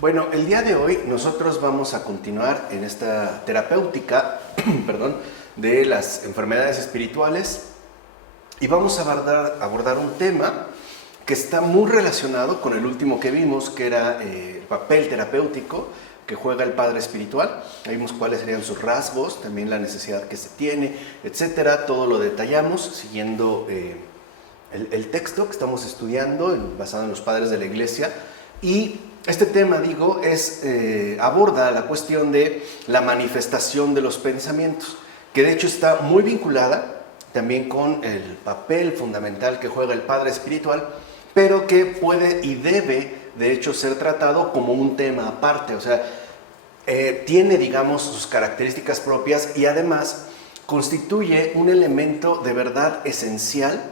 Bueno, el día de hoy nosotros vamos a continuar en esta terapéutica perdón, de las enfermedades espirituales y vamos a abordar un tema que está muy relacionado con el último que vimos, que era el papel terapéutico que juega el padre espiritual. Vimos cuáles serían sus rasgos, también la necesidad que se tiene, etcétera. Todo lo detallamos siguiendo el texto que estamos estudiando, basado en los padres de la Iglesia. Y este tema, aborda la cuestión de la manifestación de los pensamientos, que de hecho está muy vinculada también con el papel fundamental que juega el padre espiritual, pero que puede y debe, de hecho, ser tratado como un tema aparte. O sea, tiene, digamos, sus características propias y además constituye un elemento de verdad esencial,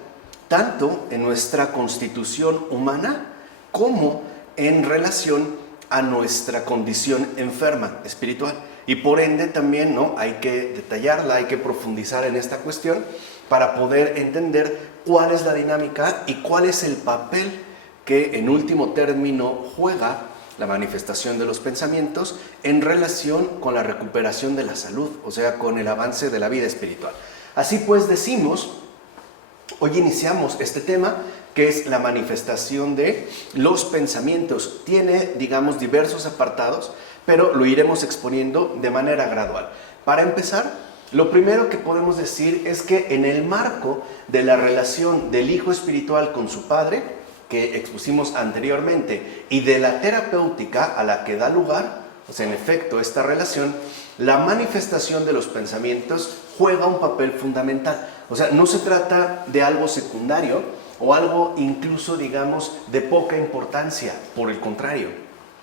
tanto en nuestra constitución humana como en relación a nuestra condición enferma espiritual. Y por ende también, ¿no?, hay que detallarla, hay que profundizar en esta cuestión para poder entender cuál es la dinámica y cuál es el papel que en último término juega la manifestación de los pensamientos en relación con la recuperación de la salud, o sea, con el avance de la vida espiritual. Así pues decimos, hoy iniciamos este tema que es la manifestación de los pensamientos. Tiene, digamos, diversos apartados, pero lo iremos exponiendo de manera gradual. Para empezar, lo primero que podemos decir es que en el marco de la relación del hijo espiritual con su padre, que expusimos anteriormente, y de la terapéutica a la que da lugar, o sea, en efecto, esta relación, la manifestación de los pensamientos juega un papel fundamental. O sea, no se trata de algo secundario o algo incluso, digamos, de poca importancia. Por el contrario,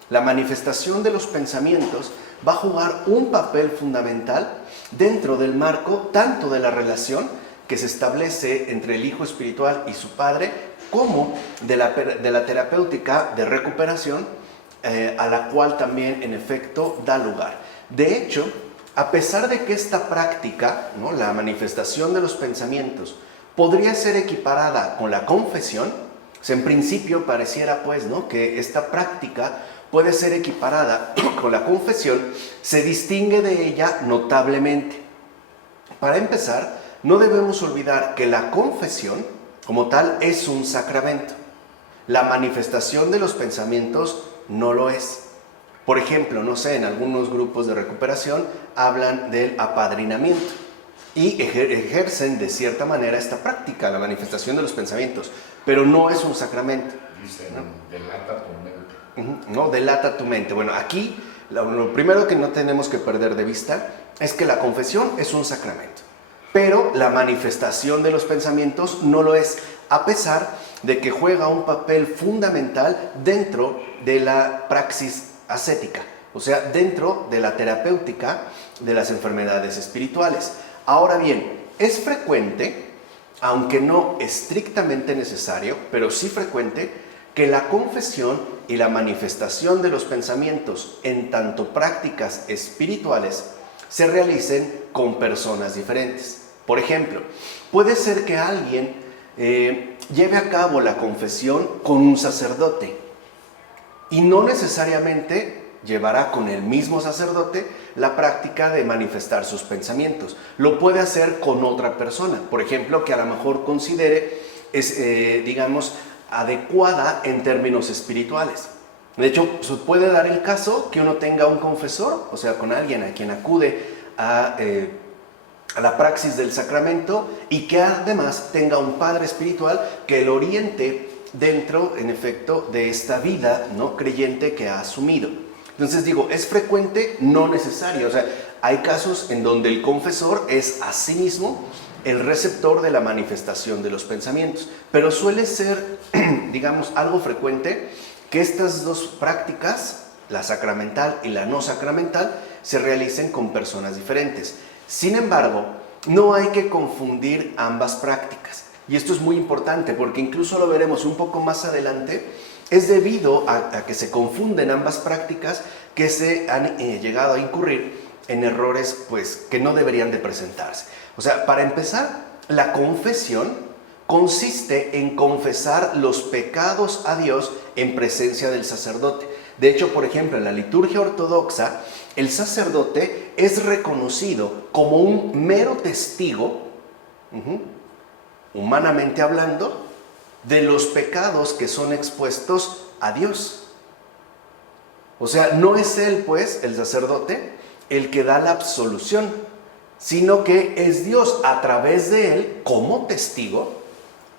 la manifestación de los pensamientos va a jugar un papel fundamental dentro del marco tanto de la relación que se establece entre el hijo espiritual y su padre, como de la terapéutica de recuperación a la cual también en efecto da lugar. De hecho, a pesar de que esta práctica, ¿no?, la manifestación de los pensamientos, podría ser equiparada con la confesión, o sea, en principio pareciera pues, ¿no?, que esta práctica puede ser equiparada con la confesión, se distingue de ella notablemente. Para empezar, no debemos olvidar que la confesión como tal es un sacramento. La manifestación de los pensamientos no lo es. Por ejemplo, no sé, en algunos grupos de recuperación hablan del apadrinamiento y ejercen de cierta manera esta práctica, la manifestación de los pensamientos, pero no es un sacramento. Dicen, ¿no?, delata tu mente. No, delata tu mente. Bueno, aquí lo primero que no tenemos que perder de vista es que la confesión es un sacramento, pero la manifestación de los pensamientos no lo es, a pesar de que juega un papel fundamental dentro de la praxis ascética, o sea, dentro de la terapéutica de las enfermedades espirituales. Ahora bien, es frecuente, aunque no estrictamente necesario, pero sí frecuente, que la confesión y la manifestación de los pensamientos en tanto prácticas espirituales se realicen con personas diferentes. Por ejemplo, puede ser que alguien lleve a cabo la confesión con un sacerdote y no necesariamente llevará con el mismo sacerdote la práctica de manifestar sus pensamientos. Lo puede hacer con otra persona, por ejemplo, que a lo mejor considere digamos, adecuada en términos espirituales. De hecho, se puede dar el caso que uno tenga un confesor, o sea, con alguien a quien acude a la praxis del sacramento, y que además tenga un padre espiritual que lo oriente dentro, en efecto, de esta vida no creyente que ha asumido. Entonces digo, es frecuente, no necesario. O sea, hay casos en donde el confesor es a sí mismo el receptor de la manifestación de los pensamientos, pero suele ser, digamos, algo frecuente que estas dos prácticas, la sacramental y la no sacramental, se realicen con personas diferentes. Sin embargo, no hay que confundir ambas prácticas. Y esto es muy importante porque incluso lo veremos un poco más adelante. Es debido a que se confunden ambas prácticas que se han llegado a incurrir en errores pues, que no deberían de presentarse. O sea, para empezar, la confesión consiste en confesar los pecados a Dios en presencia del sacerdote. De hecho, por ejemplo, en la liturgia ortodoxa, el sacerdote es reconocido como un mero testigo, humanamente hablando, de los pecados que son expuestos a Dios. O sea, no es él, pues, el sacerdote, el que da la absolución, sino que es Dios a través de él, como testigo,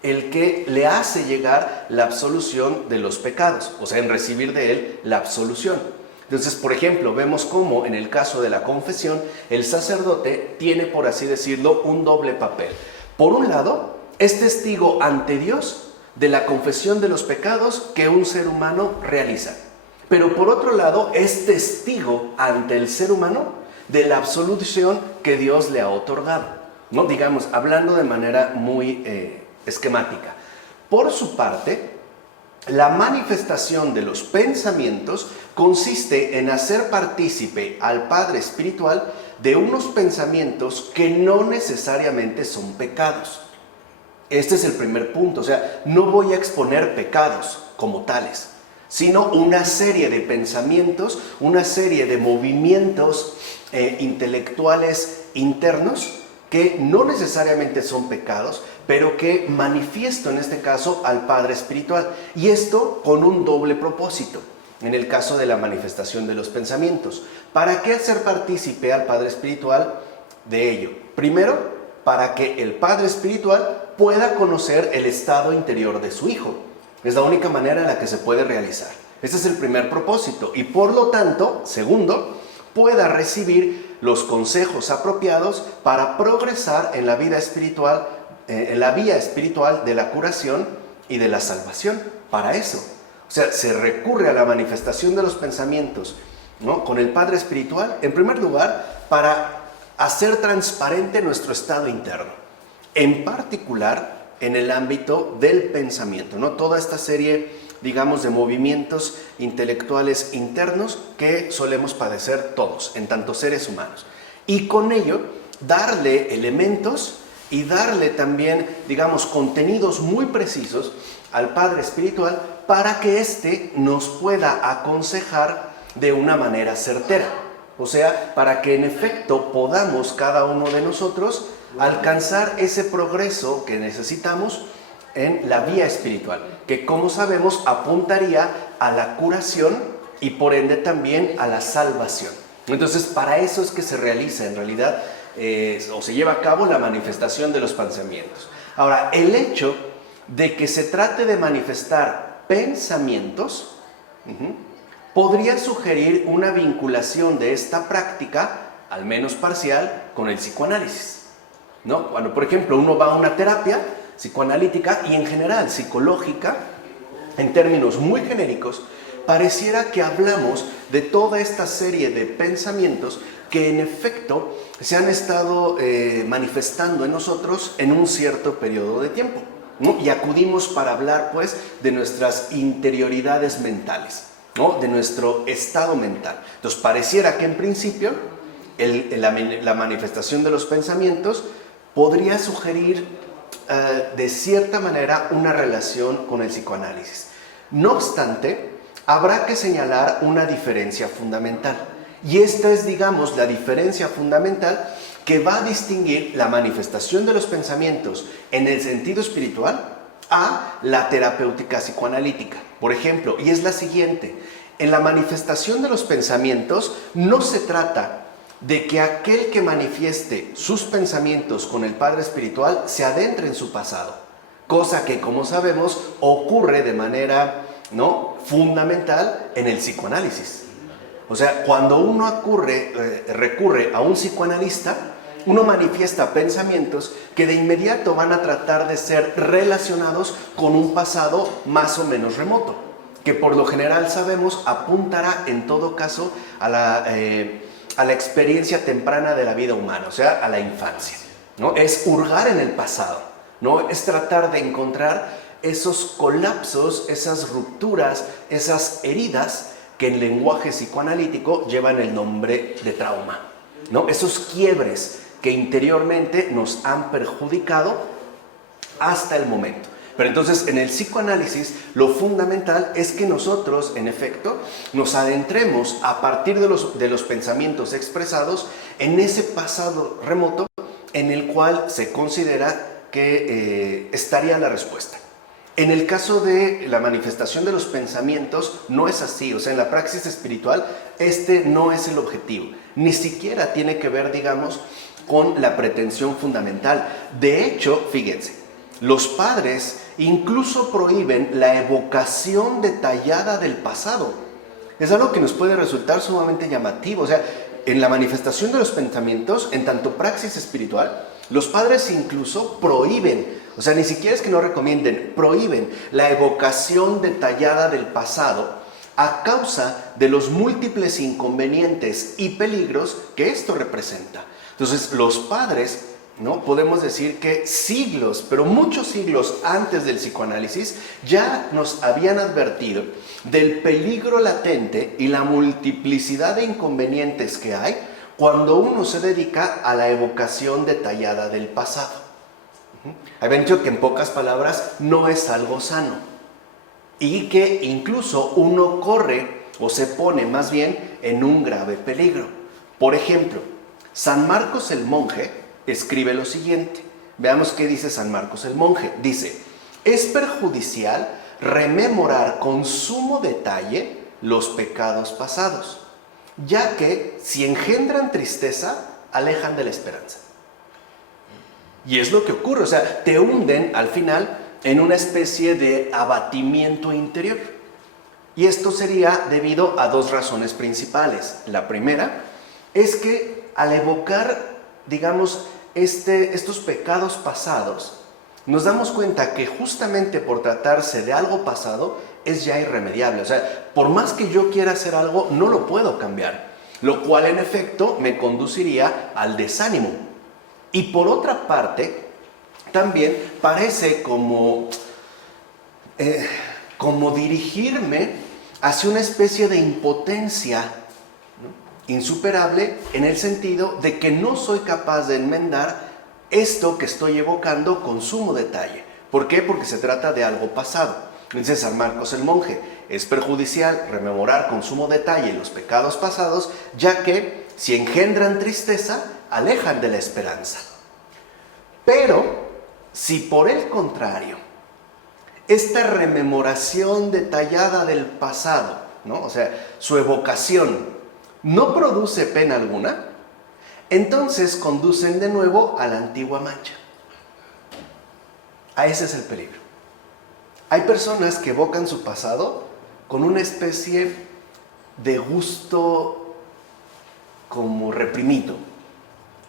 el que le hace llegar la absolución de los pecados, o sea, en recibir de él la absolución. Entonces, por ejemplo, vemos cómo en el caso de la confesión, el sacerdote tiene, por así decirlo, un doble papel. Por un lado, es testigo ante Dios de la confesión de los pecados que un ser humano realiza. Pero por otro lado, es testigo ante el ser humano de la absolución que Dios le ha otorgado, ¿no? Digamos, hablando de manera muy esquemática. Por su parte, la manifestación de los pensamientos consiste en hacer partícipe al Padre Espiritual de unos pensamientos que no necesariamente son pecados. Este es el primer punto, o sea, no voy a exponer pecados como tales, sino una serie de pensamientos, una serie de movimientos intelectuales internos que no necesariamente son pecados, pero que manifiesto en este caso al Padre Espiritual. Y esto con un doble propósito, en el caso de la manifestación de los pensamientos. ¿Para qué hacer partícipe al Padre Espiritual de ello? Primero, para que el Padre Espiritual pueda conocer el estado interior de su Hijo. Es la única manera en la que se puede realizar. Este es el primer propósito. Y por lo tanto, segundo, pueda recibir los consejos apropiados para progresar en la vida espiritual, en la vía espiritual de la curación y de la salvación. Para eso, o sea, se recurre a la manifestación de los pensamientos, ¿no?, con el Padre Espiritual, en primer lugar, para hacer transparente nuestro estado interno, en particular en el ámbito del pensamiento, ¿no? Toda esta serie, digamos, de movimientos intelectuales internos que solemos padecer todos, en tanto seres humanos. Y con ello, darle elementos y darle también, digamos, contenidos muy precisos al Padre Espiritual para que éste nos pueda aconsejar de una manera certera. O sea, para que en efecto podamos cada uno de nosotros alcanzar ese progreso que necesitamos en la vía espiritual, que como sabemos apuntaría a la curación y por ende también a la salvación. Entonces, para eso es que se realiza en realidad o se lleva a cabo la manifestación de los pensamientos. Ahora, el hecho de que se trate de manifestar pensamientos podría sugerir una vinculación de esta práctica, al menos parcial, con el psicoanálisis, ¿no? Cuando, por ejemplo, uno va a una terapia psicoanalítica y en general psicológica, en términos muy genéricos, pareciera que hablamos de toda esta serie de pensamientos que en efecto se han estado manifestando en nosotros en un cierto periodo de tiempo, ¿no? Y acudimos para hablar, pues, de nuestras interioridades mentales, ¿no?, de nuestro estado mental. Entonces, pareciera que en principio la manifestación de los pensamientos podría sugerir de cierta manera una relación con el psicoanálisis. No obstante, habrá que señalar una diferencia fundamental. Y esta es, digamos, la diferencia fundamental que va a distinguir la manifestación de los pensamientos en el sentido espiritual a la terapéutica psicoanalítica. Por ejemplo, y es la siguiente: en la manifestación de los pensamientos no se trata de que aquel que manifieste sus pensamientos con el Padre Espiritual se adentre en su pasado, cosa que, como sabemos, ocurre de manera, ¿no?, fundamental en el psicoanálisis. O sea, cuando uno recurre a un psicoanalista, uno manifiesta pensamientos que de inmediato van a tratar de ser relacionados con un pasado más o menos remoto, que por lo general sabemos apuntará en todo caso a la experiencia temprana de la vida humana, o sea, a la infancia, ¿no? Es hurgar en el pasado, ¿no? Es tratar de encontrar esos colapsos, esas rupturas, esas heridas que en lenguaje psicoanalítico llevan el nombre de trauma, ¿no? Esos quiebres que interiormente nos han perjudicado hasta el momento. Pero entonces en el psicoanálisis lo fundamental es que nosotros, en efecto, nos adentremos a partir de los pensamientos expresados en ese pasado remoto en el cual se considera que estaría la respuesta. En el caso de la manifestación de los pensamientos no es así, o sea, en la praxis espiritual este no es el objetivo, ni siquiera tiene que ver, digamos, con la pretensión fundamental. De hecho, fíjense, los padres incluso prohíben la evocación detallada del pasado. Es algo que nos puede resultar sumamente llamativo, o sea, en la manifestación de los pensamientos, en tanto praxis espiritual, los padres incluso prohíben, o sea, ni siquiera es que no recomienden, prohíben la evocación detallada del pasado a causa de los múltiples inconvenientes y peligros que esto representa. Entonces, los padres, ¿no? Podemos decir que siglos, pero muchos siglos antes del psicoanálisis, ya nos habían advertido del peligro latente y la multiplicidad de inconvenientes que hay cuando uno se dedica a la evocación detallada del pasado. Habían dicho que en pocas palabras no es algo sano y que incluso uno corre o se pone más bien en un grave peligro. Por ejemplo, San Marcos el monje escribe lo siguiente. Veamos qué dice San Marcos el monje. Dice: es perjudicial rememorar con sumo detalle los pecados pasados, ya que si engendran tristeza, alejan de la esperanza. Y es lo que ocurre, o sea, te hunden al final en una especie de abatimiento interior. Y esto sería debido a dos razones principales. La primera es que al evocar, digamos, estos pecados pasados, nos damos cuenta que justamente por tratarse de algo pasado es ya irremediable. O sea, por más que yo quiera hacer algo, no lo puedo cambiar, lo cual en efecto me conduciría al desánimo. Y por otra parte, también parece como dirigirme hacia una especie de impotencia, ¿no?, insuperable, en el sentido de que no soy capaz de enmendar esto que estoy evocando con sumo detalle. ¿Por qué? Porque se trata de algo pasado. Dice San Marcos el monje: es perjudicial rememorar con sumo detalle los pecados pasados, ya que si engendran tristeza, alejan de la esperanza. Pero si por el contrario, esta rememoración detallada del pasado, ¿no?, o sea, su evocación no produce pena alguna, entonces conducen de nuevo a la antigua mancha. A ese es el peligro. Hay personas que evocan su pasado con una especie de gusto como reprimido,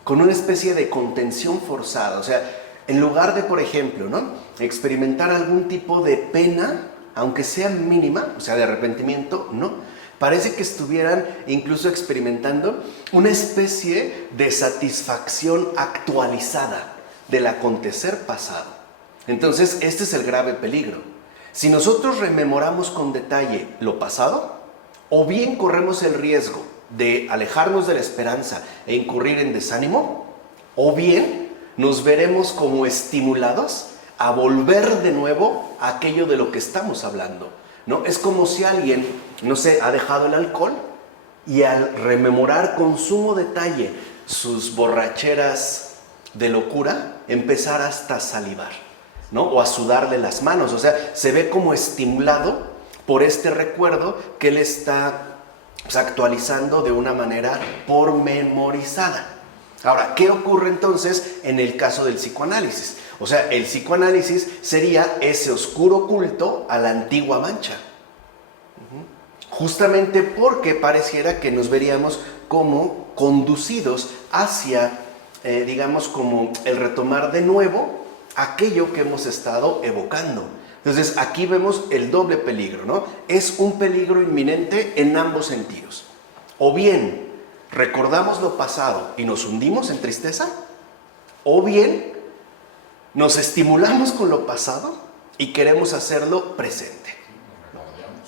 con una especie de contención forzada. O sea, en lugar de, por ejemplo, ¿no?, experimentar algún tipo de pena, aunque sea mínima, o sea, de arrepentimiento, no. Parece que estuvieran incluso experimentando una especie de satisfacción actualizada del acontecer pasado. Entonces, este es el grave peligro. Si nosotros rememoramos con detalle lo pasado, o bien corremos el riesgo de alejarnos de la esperanza e incurrir en desánimo, o bien nos veremos como estimulados a volver de nuevo a aquello de lo que estamos hablando, ¿no? Es como si alguien, no sé, ha dejado el alcohol y al rememorar con sumo detalle sus borracheras de locura, empezar hasta a salivar, ¿no?, o a sudarle las manos. O sea, se ve como estimulado por este recuerdo que él está actualizando de una manera pormenorizada. Ahora, ¿qué ocurre entonces en el caso del psicoanálisis? O sea, el psicoanálisis sería ese oscuro culto a la antigua mancha. Justamente porque pareciera que nos veríamos como conducidos hacia, digamos, como el retomar de nuevo aquello que hemos estado evocando. Entonces, aquí vemos el doble peligro, ¿no? Es un peligro inminente en ambos sentidos. O bien recordamos lo pasado y nos hundimos en tristeza, o bien nos estimulamos con lo pasado y queremos hacerlo presente.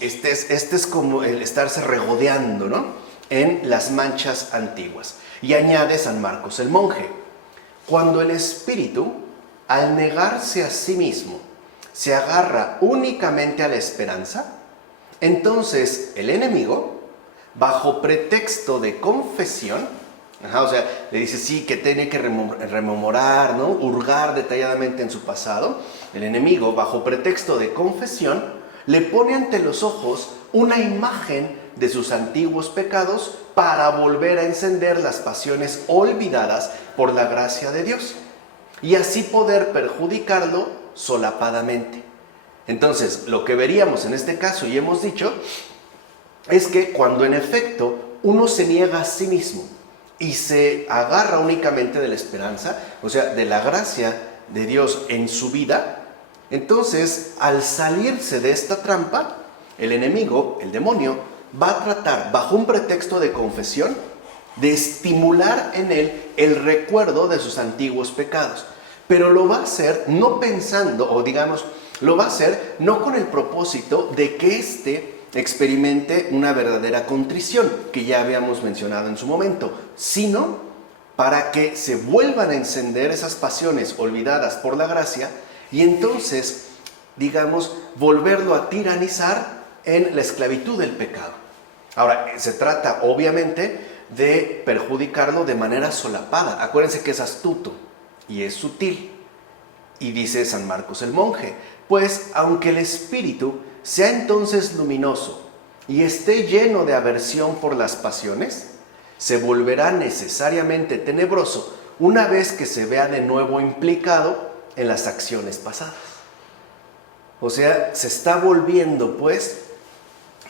Este es como el estarse regodeando, ¿no?, en las manchas antiguas. Y añade San Marcos el monje: cuando el espíritu, al negarse a sí mismo, se agarra únicamente a la esperanza, entonces el enemigo, bajo pretexto de confesión, o sea, le dice sí, que tiene que rememorar, ¿no? Hurgar detalladamente en su pasado. El enemigo, bajo pretexto de confesión, le pone ante los ojos una imagen de sus antiguos pecados para volver a encender las pasiones olvidadas por la gracia de Dios y así poder perjudicarlo solapadamente. Entonces, lo que veríamos en este caso, y hemos dicho, es que cuando en efecto uno se niega a sí mismo y se agarra únicamente de la esperanza, o sea, de la gracia de Dios en su vida, entonces, al salirse de esta trampa, el enemigo, el demonio, va a tratar, bajo un pretexto de confesión, de estimular en él el recuerdo de sus antiguos pecados. Pero lo va a hacer no pensando, o digamos, lo va a hacer no con el propósito de que éste experimente una verdadera contrición, que ya habíamos mencionado en su momento, sino para que se vuelvan a encender esas pasiones olvidadas por la gracia y entonces, digamos, volverlo a tiranizar en la esclavitud del pecado. Ahora, se trata obviamente de perjudicarlo de manera solapada. Acuérdense que es astuto y es sutil. Y dice San Marcos el monje, pues aunque el espíritu sea entonces luminoso y esté lleno de aversión por las pasiones, se volverá necesariamente tenebroso una vez que se vea de nuevo implicado en las acciones pasadas. O sea, se está volviendo pues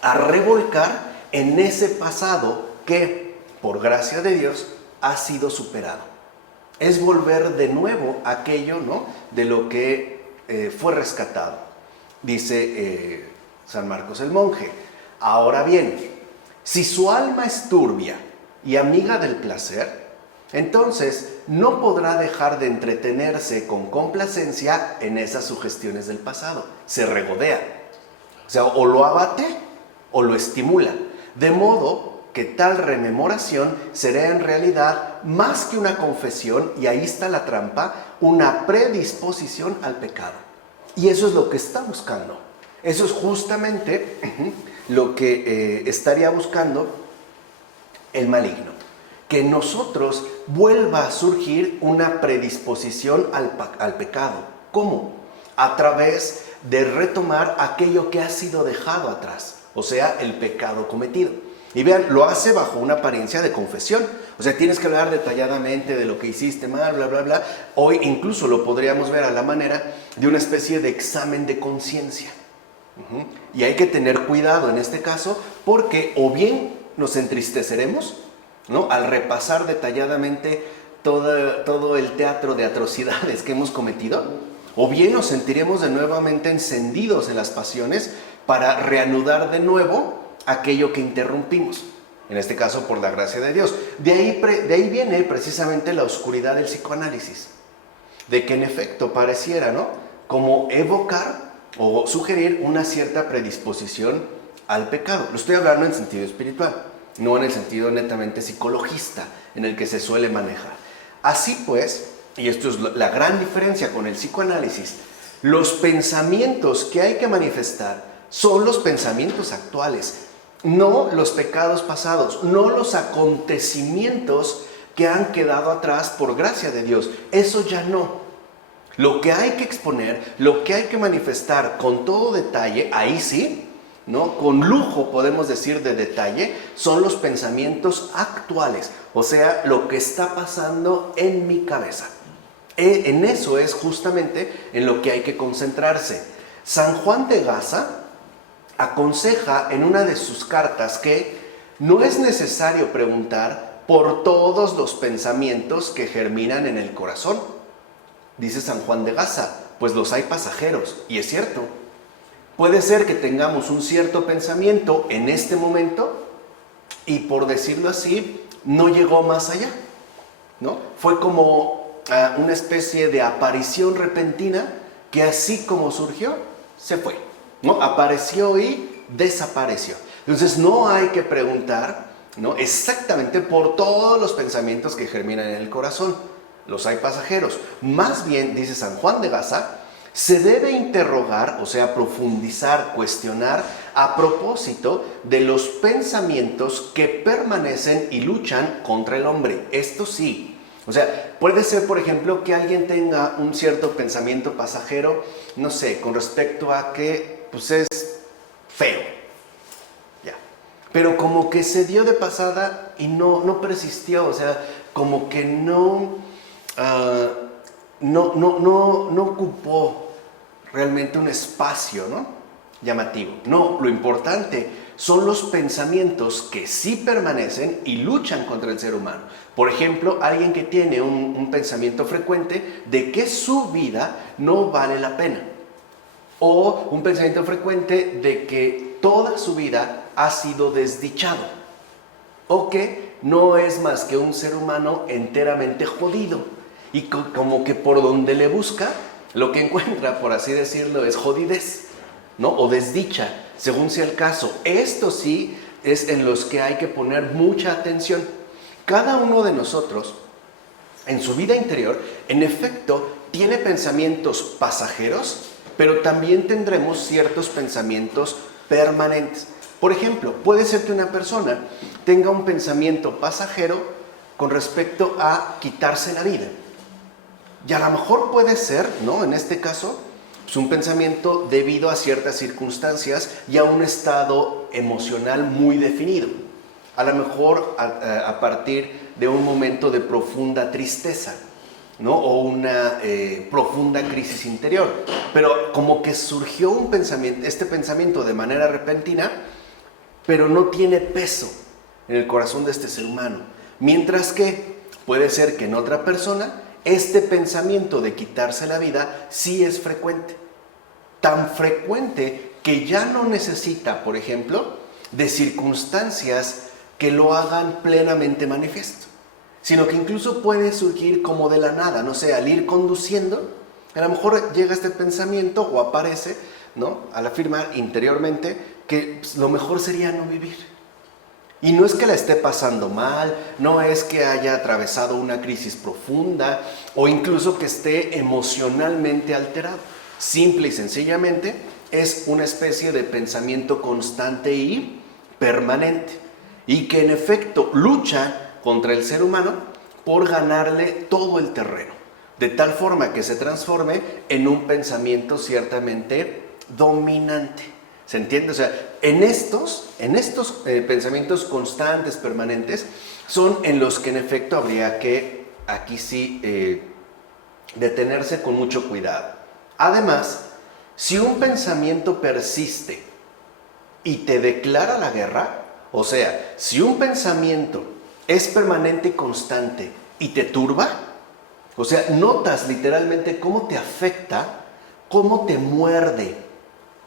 a revolcar en ese pasado que, por gracia de Dios, ha sido superado. Es volver de nuevo a aquello, ¿no?, de lo que fue rescatado. Dice San Marcos el monje, ahora bien, si su alma es turbia y amiga del placer, entonces no podrá dejar de entretenerse con complacencia en esas sugestiones del pasado. Se regodea. O sea, o lo abate o lo estimula. De modo que tal rememoración será en realidad más que una confesión, y ahí está la trampa, una predisposición al pecado. Y eso es lo que está buscando. Eso es justamente lo que estaría buscando el maligno. Que en nosotros vuelva a surgir una predisposición al pecado. ¿Cómo? A través de retomar aquello que ha sido dejado atrás, o sea, el pecado cometido. Y vean, lo hace bajo una apariencia de confesión. O sea, tienes que hablar detalladamente de lo que hiciste mal, bla, bla, bla. Hoy incluso lo podríamos ver a la manera de una especie de examen de conciencia. Y hay que tener cuidado en este caso, porque o bien nos entristeceremos, ¿no?, al repasar detalladamente todo el teatro de atrocidades que hemos cometido, o bien nos sentiremos de nuevamente encendidos en las pasiones para reanudar de nuevo aquello que interrumpimos, en este caso por la gracia de Dios. De ahí viene precisamente la oscuridad del psicoanálisis, de que en efecto pareciera, ¿no?, como evocar o sugerir una cierta predisposición al pecado. Lo estoy hablando en sentido espiritual, no en el sentido netamente psicologista en el que se suele manejar. Así pues, y esto es la gran diferencia con el psicoanálisis, los pensamientos que hay que manifestar son los pensamientos actuales, no los pecados pasados, no los acontecimientos que han quedado atrás por gracia de Dios. Eso ya no. Lo que hay que exponer, lo que hay que manifestar con todo detalle, ahí sí, ¿no?, con lujo podemos decir de detalle, son los pensamientos actuales, o sea, lo que está pasando en mi cabeza. En eso es justamente en lo que hay que concentrarse. San Juan de Gaza aconseja en una de sus cartas que no es necesario preguntar por todos los pensamientos que germinan en el corazón. Dice San Juan de Gaza, pues los hay pasajeros, y es cierto. Puede ser que tengamos un cierto pensamiento en este momento y, por decirlo así, no llegó más allá, ¿no? Fue como una especie de aparición repentina que así como surgió, se fue, ¿no? Apareció y desapareció. Entonces no hay que preguntar, ¿no?, exactamente por todos los pensamientos que germinan en el corazón. Los hay pasajeros. Más bien, dice San Juan de Gaza, se debe interrogar, o sea, profundizar, cuestionar a propósito de los pensamientos que permanecen y luchan contra el hombre. Esto sí. O sea, puede ser, por ejemplo, que alguien tenga un cierto pensamiento pasajero, no sé, con respecto a que pues es feo, ya. Pero como que se dio de pasada y no persistió, o sea, como que no ocupó realmente un espacio, ¿no?, llamativo. No, lo importante son los pensamientos que sí permanecen y luchan contra el ser humano. Por ejemplo, alguien que tiene un pensamiento frecuente de que su vida no vale la pena. O un pensamiento frecuente de que toda su vida ha sido desdichado. O que no es más que un ser humano enteramente jodido. Y como que por donde le busca, lo que encuentra, por así decirlo, es jodidez, ¿no?, o desdicha, según sea el caso. Esto sí es en los que hay que poner mucha atención. Cada uno de nosotros, en su vida interior, en efecto, tiene pensamientos pasajeros, pero también tendremos ciertos pensamientos permanentes. Por ejemplo, puede ser que una persona tenga un pensamiento pasajero con respecto a quitarse la vida. Y a lo mejor puede ser, ¿no?, en este caso, es un pensamiento debido a ciertas circunstancias y a un estado emocional muy definido. A lo mejor a partir de un momento de profunda tristeza, ¿no?, o una profunda crisis interior. Pero como que surgió este pensamiento de manera repentina, pero no tiene peso en el corazón de este ser humano. Mientras que puede ser que en otra persona este pensamiento de quitarse la vida sí es frecuente. Tan frecuente que ya no necesita, por ejemplo, de circunstancias que lo hagan plenamente manifiesto, sino que incluso puede surgir como de la nada, no sé, al ir conduciendo, a lo mejor llega este pensamiento o aparece, ¿no?, al afirmar interiormente que lo mejor sería no vivir. Y no es que la esté pasando mal, no es que haya atravesado una crisis profunda o incluso que esté emocionalmente alterado. Simple y sencillamente es una especie de pensamiento constante y permanente y que en efecto lucha contra el ser humano por ganarle todo el terreno, de tal forma que se transforme en un pensamiento ciertamente dominante. ¿Se entiende? O sea, en estos pensamientos constantes, permanentes, son en los que en efecto habría que, aquí sí, detenerse con mucho cuidado. Además, si un pensamiento persiste y te declara la guerra, o sea, si un pensamiento es permanente y constante y te turba, o sea, notas literalmente cómo te afecta, cómo te muerde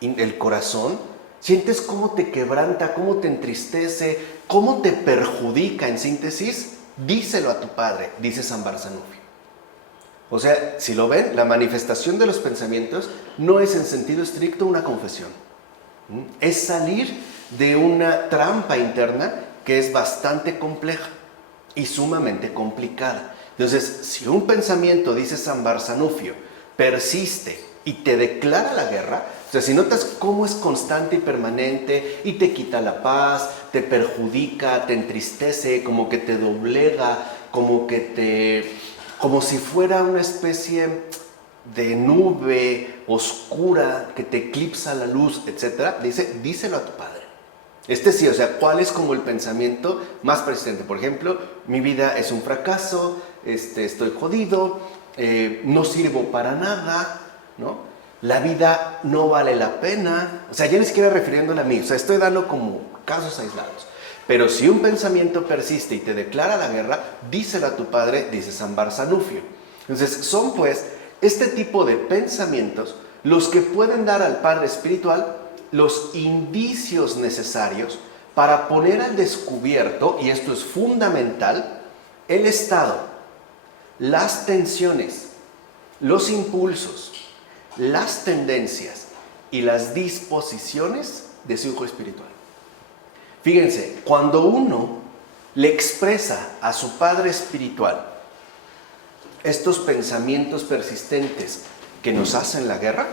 el corazón, sientes cómo te quebranta, cómo te entristece, cómo te perjudica, en síntesis, díselo a tu padre, dice San Barsanufio. O sea, si lo ven, la manifestación de los pensamientos no es en sentido estricto una confesión. Es salir de una trampa interna que es bastante compleja y sumamente complicada. Entonces, si un pensamiento, dice San Barsanufio, persiste y te declara la guerra, o sea, si notas cómo es constante y permanente y te quita la paz, te perjudica, te entristece, como que te doblega, como si fuera una especie de nube oscura que te eclipsa la luz, etc., díselo a tu padre. Sí, o sea, ¿cuál es como el pensamiento más persistente? Por ejemplo, mi vida es un fracaso, estoy jodido, no sirvo para nada, ¿no? La vida no vale la pena. O sea, ya ni siquiera refiriéndole a mí, o sea, estoy dando como casos aislados. Pero si un pensamiento persiste y te declara la guerra, díselo a tu padre, dice San Barsanufio. Entonces, son pues este tipo de pensamientos los que pueden dar al padre espiritual los indicios necesarios para poner al descubierto, y esto es fundamental, el estado, las tensiones, los impulsos, las tendencias y las disposiciones de su hijo espiritual. Fíjense, cuando uno le expresa a su padre espiritual estos pensamientos persistentes que nos hacen la guerra,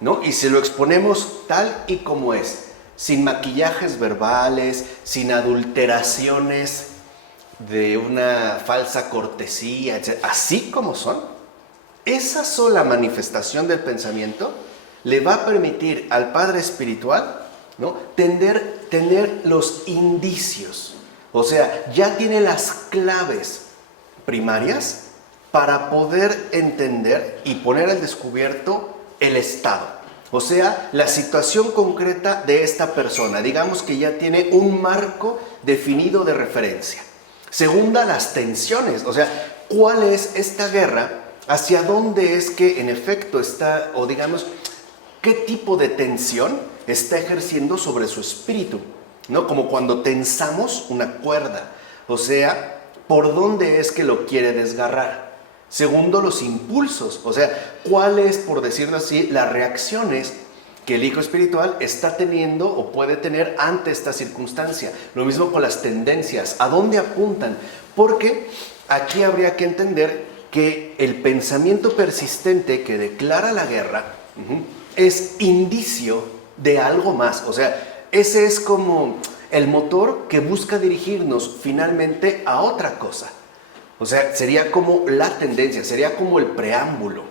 ¿no? Y si lo exponemos tal y como es, sin maquillajes verbales, sin adulteraciones de una falsa cortesía, etc., así como son, esa sola manifestación del pensamiento le va a permitir al Padre Espiritual, ¿no?, tener los indicios, o sea, ya tiene las claves primarias para poder entender y poner al descubierto el estado, o sea, la situación concreta de esta persona. Digamos que ya tiene un marco definido de referencia. Segunda, las tensiones, o sea, ¿cuál es esta guerra? ¿Hacia dónde es que en efecto está, o digamos, qué tipo de tensión está ejerciendo sobre su espíritu? ¿No? Como cuando tensamos una cuerda, o sea, ¿por dónde es que lo quiere desgarrar? Segundo, los impulsos, o sea, ¿cuáles, por decirlo así, las reacciones que el hijo espiritual está teniendo o puede tener ante esta circunstancia? Lo mismo con las tendencias, ¿a dónde apuntan? Porque aquí habría que entender que el pensamiento persistente que declara la guerra es indicio de algo más, o sea, ese es como el motor que busca dirigirnos finalmente a otra cosa. O sea, sería como la tendencia, sería como el preámbulo,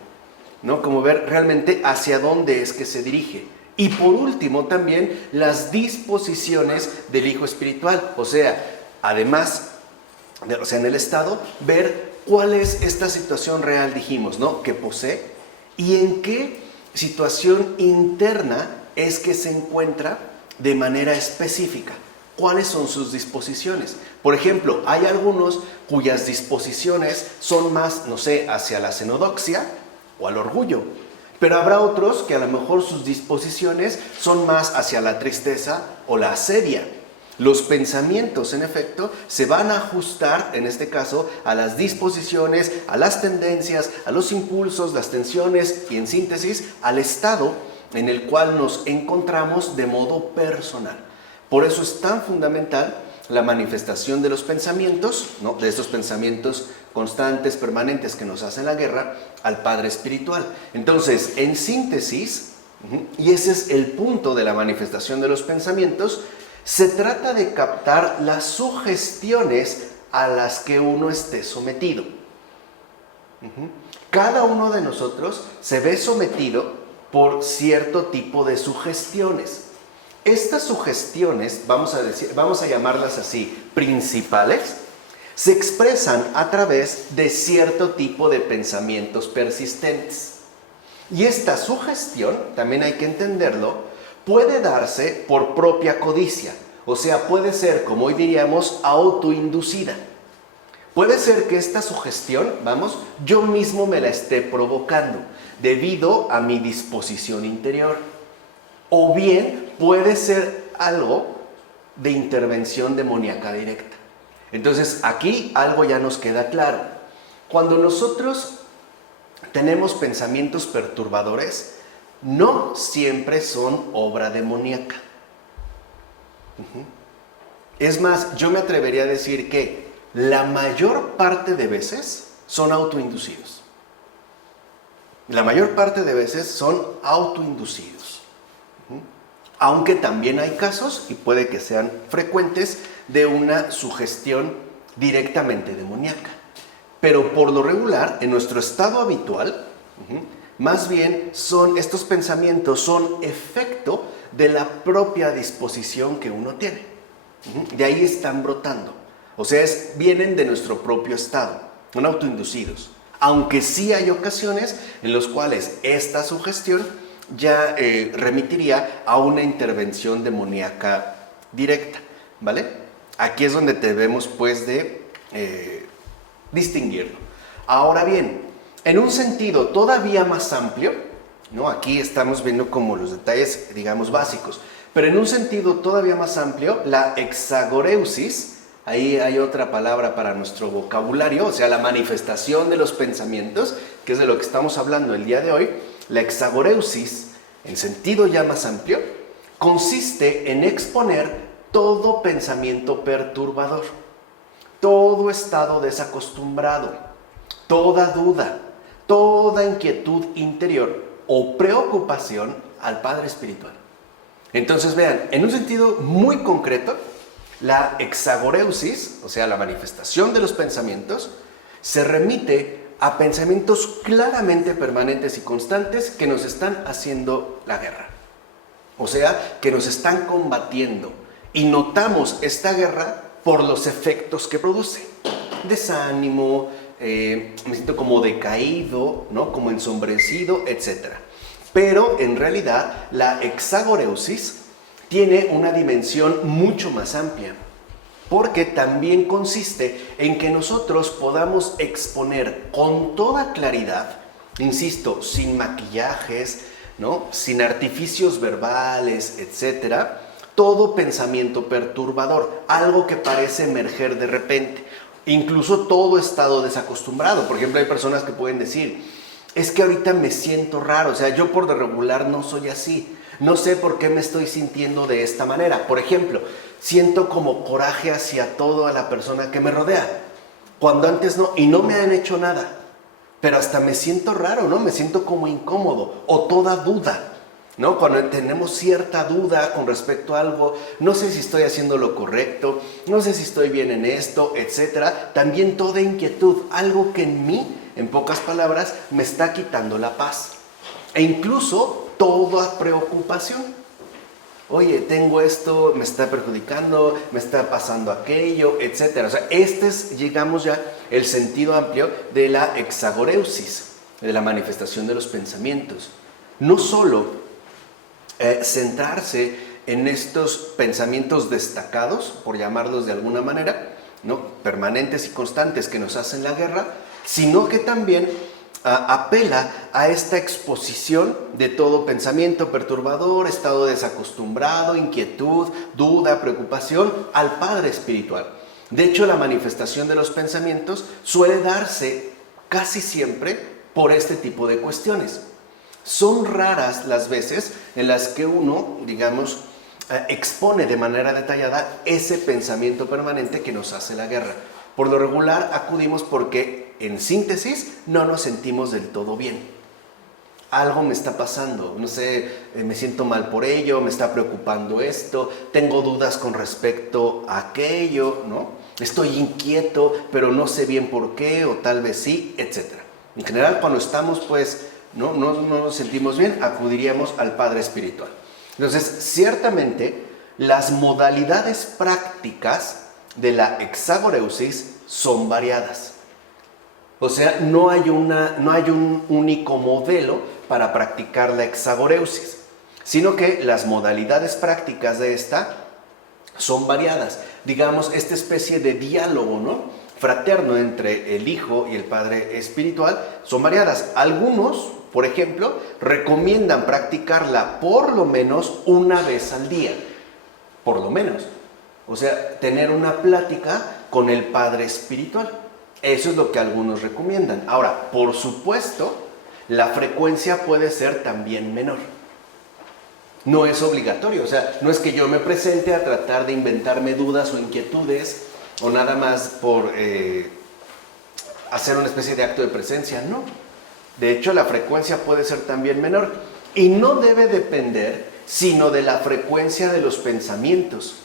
¿no? Como ver realmente hacia dónde es que se dirige. Y por último también las disposiciones del hijo espiritual, o sea, además, en el estado, ver cuál es esta situación real, dijimos, ¿no?, que posee y en qué situación interna es que se encuentra de manera específica. ¿Cuáles son sus disposiciones? Por ejemplo, hay algunos cuyas disposiciones son más, no sé, hacia la xenodoxia o al orgullo. Pero habrá otros que a lo mejor sus disposiciones son más hacia la tristeza o la asedia. Los pensamientos, en efecto, se van a ajustar, en este caso, a las disposiciones, a las tendencias, a los impulsos, las tensiones y, en síntesis, al estado en el cual nos encontramos de modo personal. Por eso es tan fundamental la manifestación de los pensamientos, ¿no?, de estos pensamientos constantes, permanentes que nos hacen la guerra, al Padre Espiritual. Entonces, en síntesis, y ese es el punto de la manifestación de los pensamientos, se trata de captar las sugestiones a las que uno esté sometido. Cada uno de nosotros se ve sometido por cierto tipo de sugestiones. Estas sugestiones, vamos a llamarlas así, principales, se expresan a través de cierto tipo de pensamientos persistentes. Y esta sugestión, también hay que entenderlo, puede darse por propia codicia, o sea, puede ser, como hoy diríamos, autoinducida. Puede ser que esta sugestión, yo mismo me la esté provocando debido a mi disposición interior. O bien puede ser algo de intervención demoníaca directa. Entonces, aquí algo ya nos queda claro. Cuando nosotros tenemos pensamientos perturbadores, no siempre son obra demoníaca. Es más, yo me atrevería a decir que la mayor parte de veces son autoinducidos. La mayor parte de veces son autoinducidos. Aunque también hay casos, y puede que sean frecuentes, de una sugestión directamente demoníaca. Pero por lo regular, en nuestro estado habitual, más bien estos pensamientos son efecto de la propia disposición que uno tiene. De ahí están brotando. O sea, vienen de nuestro propio estado, son autoinducidos. Aunque sí hay ocasiones en las cuales esta sugestión ya remitiría a una intervención demoníaca directa, ¿vale? Aquí es donde debemos, pues, de distinguirlo. Ahora bien, en un sentido todavía más amplio, ¿no? Aquí estamos viendo como los detalles, digamos, básicos, pero en un sentido todavía más amplio, la exagoreusis, ahí hay otra palabra para nuestro vocabulario, o sea, la manifestación de los pensamientos, que es de lo que estamos hablando el día de hoy. La exagoreusis, en sentido ya más amplio, consiste en exponer todo pensamiento perturbador, todo estado desacostumbrado, toda duda, toda inquietud interior o preocupación al Padre Espiritual. Entonces vean, en un sentido muy concreto, la exagoreusis, o sea, la manifestación de los pensamientos, se remite a pensamientos claramente permanentes y constantes que nos están haciendo la guerra. O sea, que nos están combatiendo. Y notamos esta guerra por los efectos que produce. Desánimo, me siento como decaído, ¿no? Como ensombrecido, etc. Pero en realidad la exagoreusis tiene una dimensión mucho más amplia, porque también consiste en que nosotros podamos exponer con toda claridad, insisto, sin maquillajes, ¿no? Sin artificios verbales, etc., todo pensamiento perturbador, algo que parece emerger de repente, incluso todo estado desacostumbrado. Por ejemplo, hay personas que pueden decir, es que ahorita me siento raro, o sea, yo por de regular no soy así, no sé por qué me estoy sintiendo de esta manera. Por ejemplo, siento como coraje hacia toda la persona que me rodea, cuando antes no, y no me han hecho nada, pero hasta me siento raro, ¿no? Me siento como incómodo, o toda duda, ¿no? Cuando tenemos cierta duda con respecto a algo, no sé si estoy haciendo lo correcto, no sé si estoy bien en esto, etc. También toda inquietud, algo que en mí, en pocas palabras, me está quitando la paz. E incluso toda preocupación. Oye, tengo esto, me está perjudicando, me está pasando aquello, etc. O sea, este es, llegamos ya, el sentido amplio de la exagoreusis, de la manifestación de los pensamientos. No solo centrarse en estos pensamientos destacados, por llamarlos de alguna manera, ¿no? Permanentes y constantes que nos hacen la guerra, sino que también apela a esta exposición de todo pensamiento perturbador, estado desacostumbrado, inquietud, duda, preocupación al Padre Espiritual. De hecho, la manifestación de los pensamientos suele darse casi siempre por este tipo de cuestiones. Son raras las veces en las que uno, digamos, expone de manera detallada ese pensamiento permanente que nos hace la guerra. Por lo regular acudimos porque, en síntesis, no nos sentimos del todo bien. Algo me está pasando, no sé, me siento mal por ello, me está preocupando esto, tengo dudas con respecto a aquello, ¿no? Estoy inquieto, pero no sé bien por qué, o tal vez sí, etc. En general, cuando estamos, pues, no nos sentimos bien, acudiríamos al Padre Espiritual. Entonces, ciertamente, las modalidades prácticas de la exagoreusis son variadas. O sea, no hay un único modelo para practicar la exagoreusis, sino que las modalidades prácticas de esta son variadas. Digamos, esta especie de diálogo, ¿no?, fraterno entre el Hijo y el Padre Espiritual son variadas. Algunos, por ejemplo, recomiendan practicarla por lo menos una vez al día. Por lo menos. O sea, tener una plática con el Padre Espiritual. Eso es lo que algunos recomiendan. Ahora, por supuesto, la frecuencia puede ser también menor. No es obligatorio. O sea, no es que yo me presente a tratar de inventarme dudas o inquietudes o nada más por hacer una especie de acto de presencia. No. De hecho, la frecuencia puede ser también menor. Y no debe depender sino de la frecuencia de los pensamientos,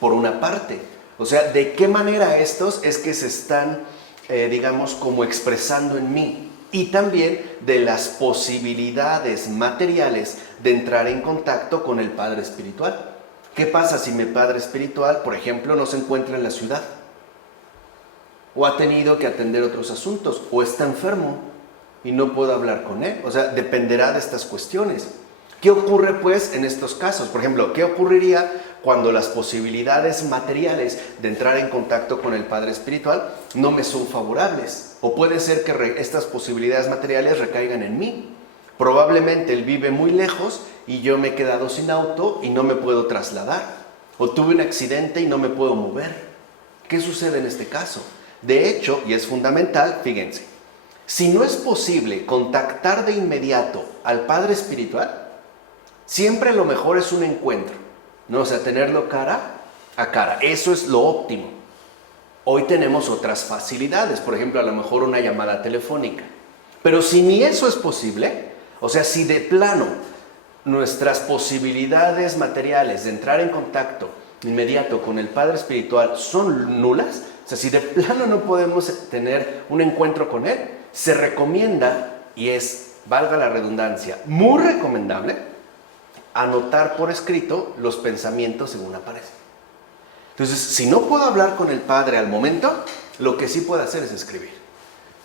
por una parte. O sea, ¿de qué manera estos es que se están, digamos, como expresando en mí? Y también de las posibilidades materiales de entrar en contacto con el Padre Espiritual. ¿Qué pasa si mi Padre Espiritual, por ejemplo, no se encuentra en la ciudad? O ha tenido que atender otros asuntos, o está enfermo y no puedo hablar con él. O sea, dependerá de estas cuestiones. ¿Qué ocurre pues en estos casos? Por ejemplo, ¿qué ocurriría cuando las posibilidades materiales de entrar en contacto con el Padre Espiritual no me son favorables? O puede ser que estas posibilidades materiales recaigan en mí. Probablemente él vive muy lejos y yo me he quedado sin auto y no me puedo trasladar. O tuve un accidente y no me puedo mover. ¿Qué sucede en este caso? De hecho, y es fundamental, fíjense, si no es posible contactar de inmediato al Padre Espiritual, siempre lo mejor es un encuentro, ¿no? O sea, tenerlo cara a cara. Eso es lo óptimo. Hoy tenemos otras facilidades, por ejemplo, a lo mejor una llamada telefónica. Pero si ni eso es posible, o sea, si de plano nuestras posibilidades materiales de entrar en contacto inmediato con el Padre Espiritual son nulas, o sea, si de plano no podemos tener un encuentro con Él, se recomienda, y es, valga la redundancia, muy recomendable, anotar por escrito los pensamientos según aparecen. Entonces, si no puedo hablar con el Padre al momento, lo que sí puedo hacer es escribir.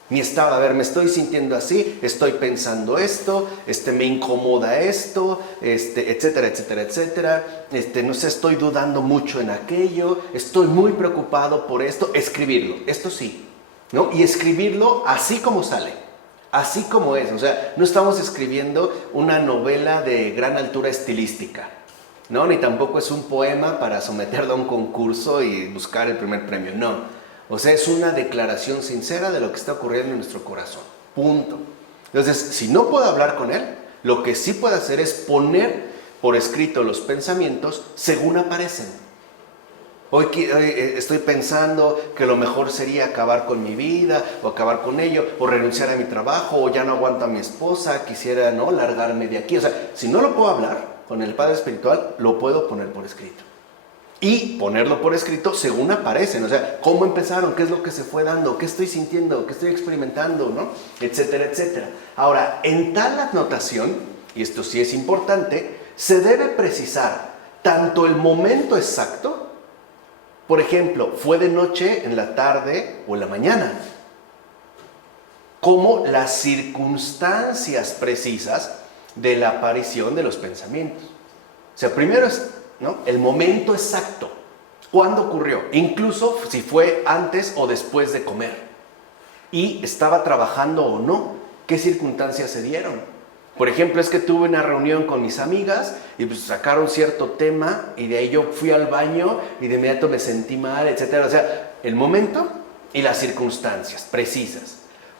Mi estado, a ver, me estoy sintiendo así, estoy pensando esto, me incomoda esto, etcétera, etcétera, etcétera, no sé, estoy dudando mucho en aquello, estoy muy preocupado por esto, escribirlo, esto sí, ¿no? Y escribirlo así como sale, así como es, o sea, no estamos escribiendo una novela de gran altura estilística, ¿no? Ni tampoco es un poema para someterlo a un concurso y buscar el primer premio, no. O sea, es una declaración sincera de lo que está ocurriendo en nuestro corazón. Punto. Entonces, si no puedo hablar con Él, lo que sí puedo hacer es poner por escrito los pensamientos según aparecen. Hoy estoy pensando que lo mejor sería acabar con mi vida, o acabar con ello, o renunciar a mi trabajo, o ya no aguanto a mi esposa, quisiera, ¿no?, largarme de aquí. O sea, si no lo puedo hablar con el Padre Espiritual, lo puedo poner por escrito. Y ponerlo por escrito según aparecen, o sea, cómo empezaron, qué es lo que se fue dando, qué estoy sintiendo, qué estoy experimentando, ¿no? Etcétera, etcétera. Ahora, en tal anotación, y esto sí es importante, se debe precisar tanto el momento exacto, por ejemplo, fue de noche, en la tarde o en la mañana, como las circunstancias precisas de la aparición de los pensamientos. O sea, primero es, ¿no?, el momento exacto, cuándo ocurrió, incluso si fue antes o después de comer, y estaba trabajando o no, qué circunstancias se dieron. Por ejemplo, es que tuve una reunión con mis amigas y pues sacaron cierto tema y de ahí yo fui al baño y de inmediato me sentí mal, etcétera. O sea, el momento y las circunstancias precisas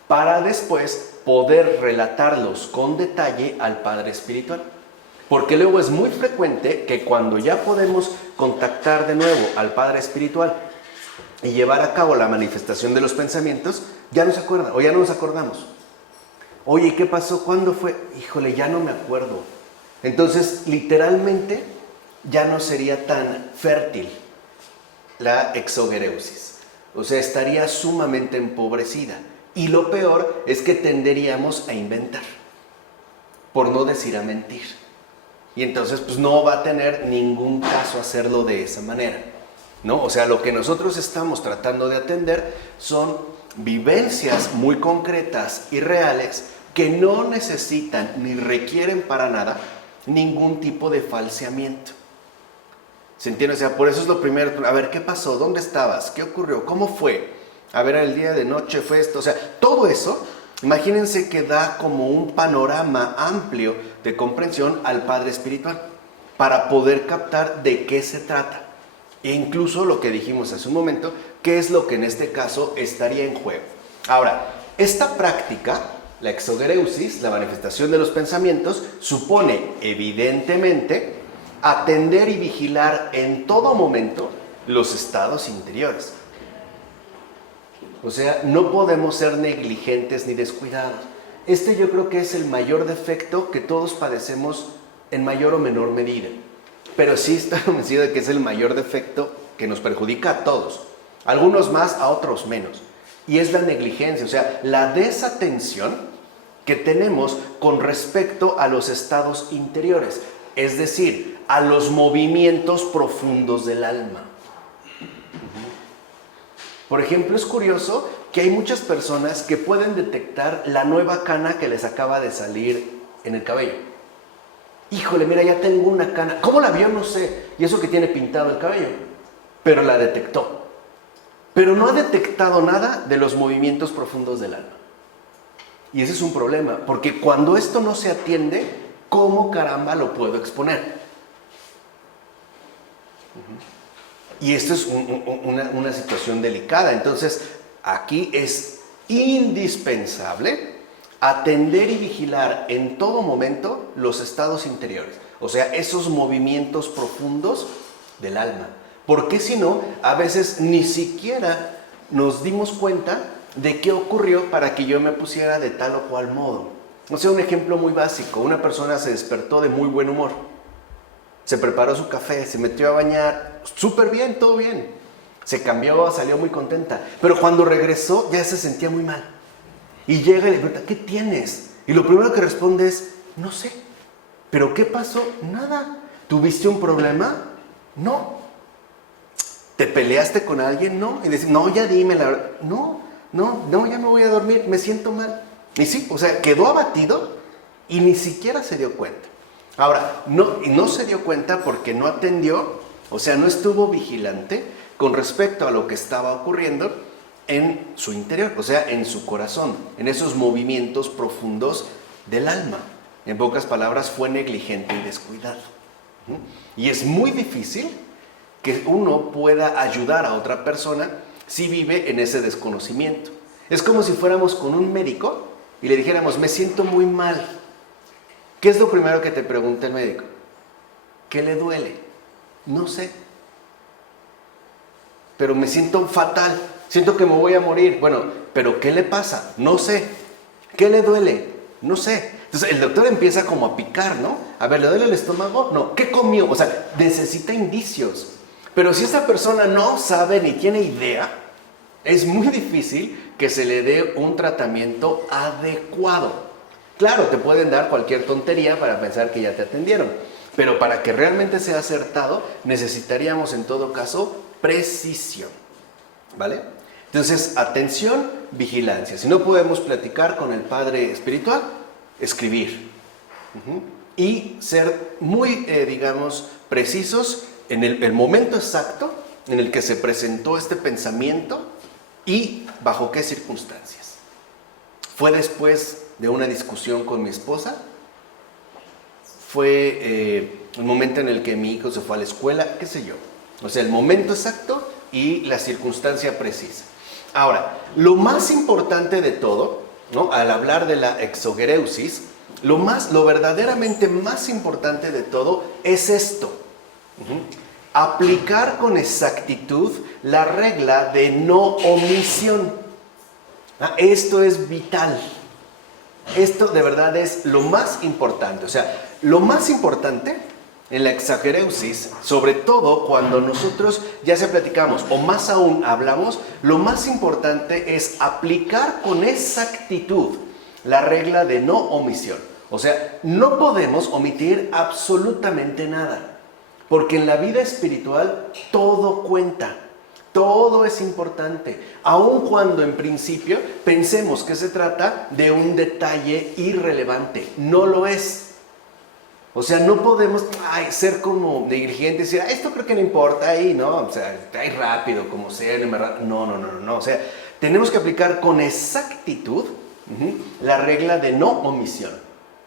para después poder relatarlos con detalle al Padre Espiritual. Porque luego es muy frecuente que cuando ya podemos contactar de nuevo al Padre Espiritual y llevar a cabo la manifestación de los pensamientos, ya no se acuerdan o ya no nos acordamos. Oye, ¿qué pasó? ¿Cuándo fue? Híjole, ya no me acuerdo. Entonces, literalmente, ya no sería tan fértil la exogereusis. O sea, estaría sumamente empobrecida. Y lo peor es que tenderíamos a inventar, por no decir a mentir. Y entonces, pues no va a tener ningún caso hacerlo de esa manera, ¿no? O sea, lo que nosotros estamos tratando de atender son vivencias muy concretas y reales que no necesitan ni requieren para nada ningún tipo de falseamiento. ¿Se entiende? O sea, por eso es lo primero. A ver, ¿qué pasó? ¿Dónde estabas? ¿Qué ocurrió? ¿Cómo fue? A ver, el día de noche fue esto. O sea, todo eso, imagínense que da como un panorama amplio de comprensión al Padre Espiritual para poder captar de qué se trata. E incluso lo que dijimos hace un momento, qué es lo que en este caso estaría en juego. Ahora, esta práctica, la exogereusis, la manifestación de los pensamientos, supone evidentemente atender y vigilar en todo momento los estados interiores. O sea, no podemos ser negligentes ni descuidados. Yo creo que es el mayor defecto que todos padecemos en mayor o menor medida. Pero sí estoy convencido de que es el mayor defecto que nos perjudica a todos. Algunos más, a otros menos. Y es la negligencia, o sea, la desatención que tenemos con respecto a los estados interiores. Es decir, a los movimientos profundos del alma. Por ejemplo, es curioso que hay muchas personas que pueden detectar la nueva cana que les acaba de salir en el cabello. Híjole, mira, ya tengo una cana. ¿Cómo la vio? No sé. Y eso que tiene pintado el cabello. Pero la detectó. Pero no ha detectado nada de los movimientos profundos del alma. Y ese es un problema, porque cuando esto no se atiende, ¿cómo caramba lo puedo exponer? Y esto es una situación delicada. Entonces, aquí es indispensable atender y vigilar en todo momento los estados interiores. O sea, esos movimientos profundos del alma. Porque si no, a veces ni siquiera nos dimos cuenta de qué ocurrió para que yo me pusiera de tal o cual modo. O sea, un ejemplo muy básico, una persona se despertó de muy buen humor, se preparó su café, se metió a bañar, súper bien, todo bien, se cambió, salió muy contenta, pero cuando regresó ya se sentía muy mal. Y llega y le pregunta, ¿qué tienes? Y lo primero que responde es, no sé. ¿Pero qué pasó? Nada. ¿Tuviste un problema? No. ¿Te peleaste con alguien? No. Y dice, no, ya dime la verdad. No, ya me voy a dormir, me siento mal. Y sí, o sea, quedó abatido y ni siquiera se dio cuenta. Ahora, no se dio cuenta porque no atendió, o sea, no estuvo vigilante con respecto a lo que estaba ocurriendo en su interior, o sea, en su corazón, en esos movimientos profundos del alma. En pocas palabras, fue negligente y descuidado. Y es muy difícil que uno pueda ayudar a otra persona si vive en ese desconocimiento. Es como si fuéramos con un médico y le dijéramos, me siento muy mal. ¿Qué es lo primero que te pregunta el médico? ¿Qué le duele? No sé. Pero me siento fatal. Siento que me voy a morir. Bueno, ¿pero qué le pasa? No sé. ¿Qué le duele? No sé. Entonces el doctor empieza como a picar, ¿no? A ver, ¿le duele el estómago? No. ¿Qué comió? O sea, necesita indicios. Pero si esa persona no sabe ni tiene idea, es muy difícil que se le dé un tratamiento adecuado. Claro, te pueden dar cualquier tontería para pensar que ya te atendieron. Pero para que realmente sea acertado, necesitaríamos en todo caso precisión. ¿Vale? Entonces, atención, vigilancia. Si no podemos platicar con el Padre Espiritual, escribir. Y ser muy, digamos, precisos en el momento exacto en el que se presentó este pensamiento y bajo qué circunstancias. ¿Fue después de una discusión con mi esposa? ¿Fue el momento en el que mi hijo se fue a la escuela? ¿Qué sé yo? O sea, el momento exacto y la circunstancia precisa. Ahora, lo más importante de todo, ¿no? Al hablar de la exogereusis, lo verdaderamente más importante de todo es esto. Aplicar con exactitud la regla de no omisión. Esto es vital. Esto de verdad es lo más importante. O sea, lo más importante en la exagereusis, sobre todo cuando nosotros ya sea platicamos o más aún hablamos, lo más importante es aplicar con exactitud la regla de no omisión. O sea, no podemos omitir absolutamente nada, porque en la vida espiritual todo cuenta, todo es importante, aun cuando en principio pensemos que se trata de un detalle irrelevante, no lo es. O sea, no podemos ser como negligentes y decir, esto creo que no importa ahí, ¿no? O sea, ahí rápido, como sea, no. O sea, tenemos que aplicar con exactitud la regla de no omisión.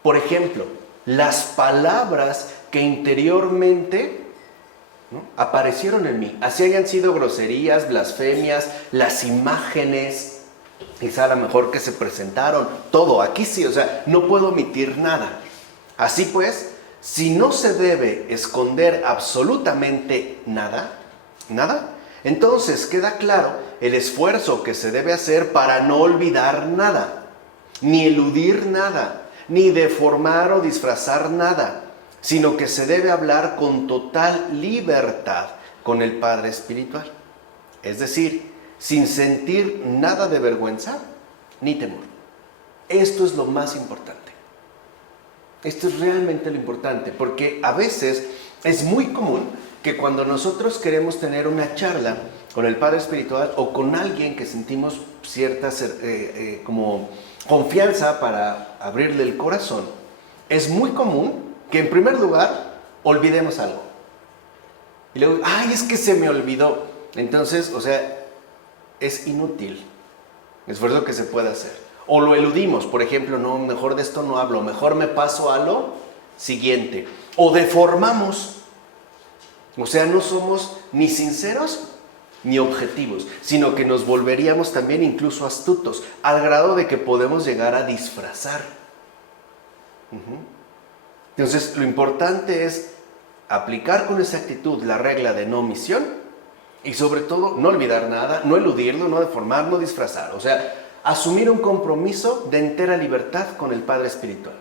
Por ejemplo, las palabras que interiormente, ¿no?, aparecieron en mí, así hayan sido groserías, blasfemias, las imágenes, quizá a lo mejor que se presentaron, todo, aquí sí, o sea, no puedo omitir nada. Así pues, si no se debe esconder absolutamente nada, entonces queda claro el esfuerzo que se debe hacer para no olvidar nada, ni eludir nada, ni deformar o disfrazar nada, sino que se debe hablar con total libertad con el Padre Espiritual. Es decir, sin sentir nada de vergüenza ni temor. Esto es lo más importante. Esto es realmente lo importante, porque a veces es muy común que cuando nosotros queremos tener una charla con el Padre Espiritual o con alguien que sentimos cierta como confianza para abrirle el corazón, es muy común que en primer lugar olvidemos algo. Y luego, es que se me olvidó. Entonces, o sea, es inútil el esfuerzo que se puede hacer. O lo eludimos, por ejemplo, no, mejor de esto no hablo, mejor me paso a lo siguiente. O deformamos, o sea, no somos ni sinceros ni objetivos, sino que nos volveríamos también incluso astutos, al grado de que podemos llegar a disfrazar. Entonces, lo importante es aplicar con exactitud la regla de no omisión Y sobre todo, no olvidar nada, no eludirlo, no deformar, no disfrazar. O sea, asumir un compromiso de entera libertad con el Padre Espiritual.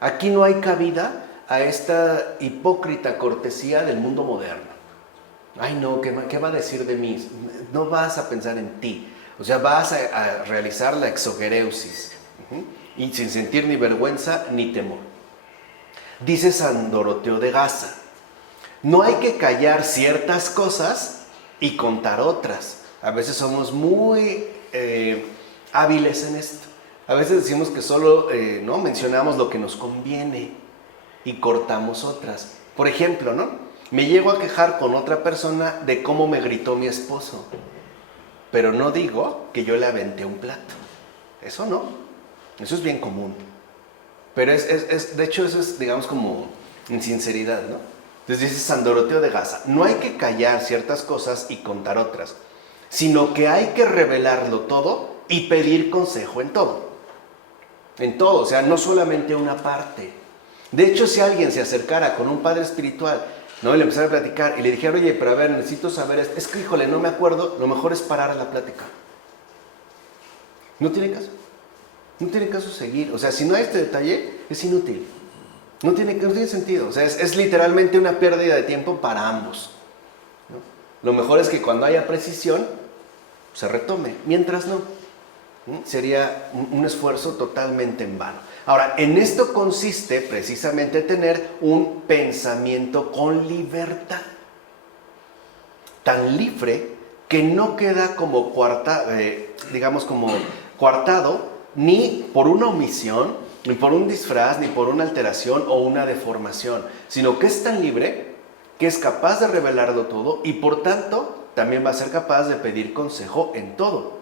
Aquí no hay cabida a esta hipócrita cortesía del mundo moderno. Ay no, ¿qué va a decir de mí? No vas a pensar en ti. O sea, vas a realizar la exogereusis. Y sin sentir ni vergüenza ni temor. Dice San Doroteo de Gaza, no hay que callar ciertas cosas y contar otras. A veces somos muy hábiles en esto. A veces decimos que solo ¿no? mencionamos lo que nos conviene y cortamos otras. Por ejemplo, ¿no? Me llego a quejar con otra persona de cómo me gritó mi esposo, pero no digo que yo le aventé un plato. Eso no. Eso es bien común. Pero de hecho eso es, digamos, como insinceridad, ¿no? Entonces dice San Doroteo de Gaza, no hay que callar ciertas cosas y contar otras, sino que hay que revelarlo todo y pedir consejo en todo. En todo, o sea, no solamente una parte. De hecho, si alguien se acercara con un padre espiritual, ¿no? Y le empezara a platicar y le dijera, oye, pero a ver, necesito saber esto. Es que, híjole, no me acuerdo, lo mejor es parar a la plática. No tiene caso. No tiene caso seguir. O sea, si no hay este detalle, es inútil. No tiene sentido. O sea, es literalmente una pérdida de tiempo para ambos, ¿no? Lo mejor es que cuando haya precisión, se retome. Mientras no, sería un esfuerzo totalmente en vano. Ahora, en esto consiste precisamente tener un pensamiento con libertad. Tan libre que no queda como coartado ni por una omisión, ni por un disfraz, ni por una alteración o una deformación, sino que es tan libre que es capaz de revelarlo todo y por tanto también va a ser capaz de pedir consejo en todo.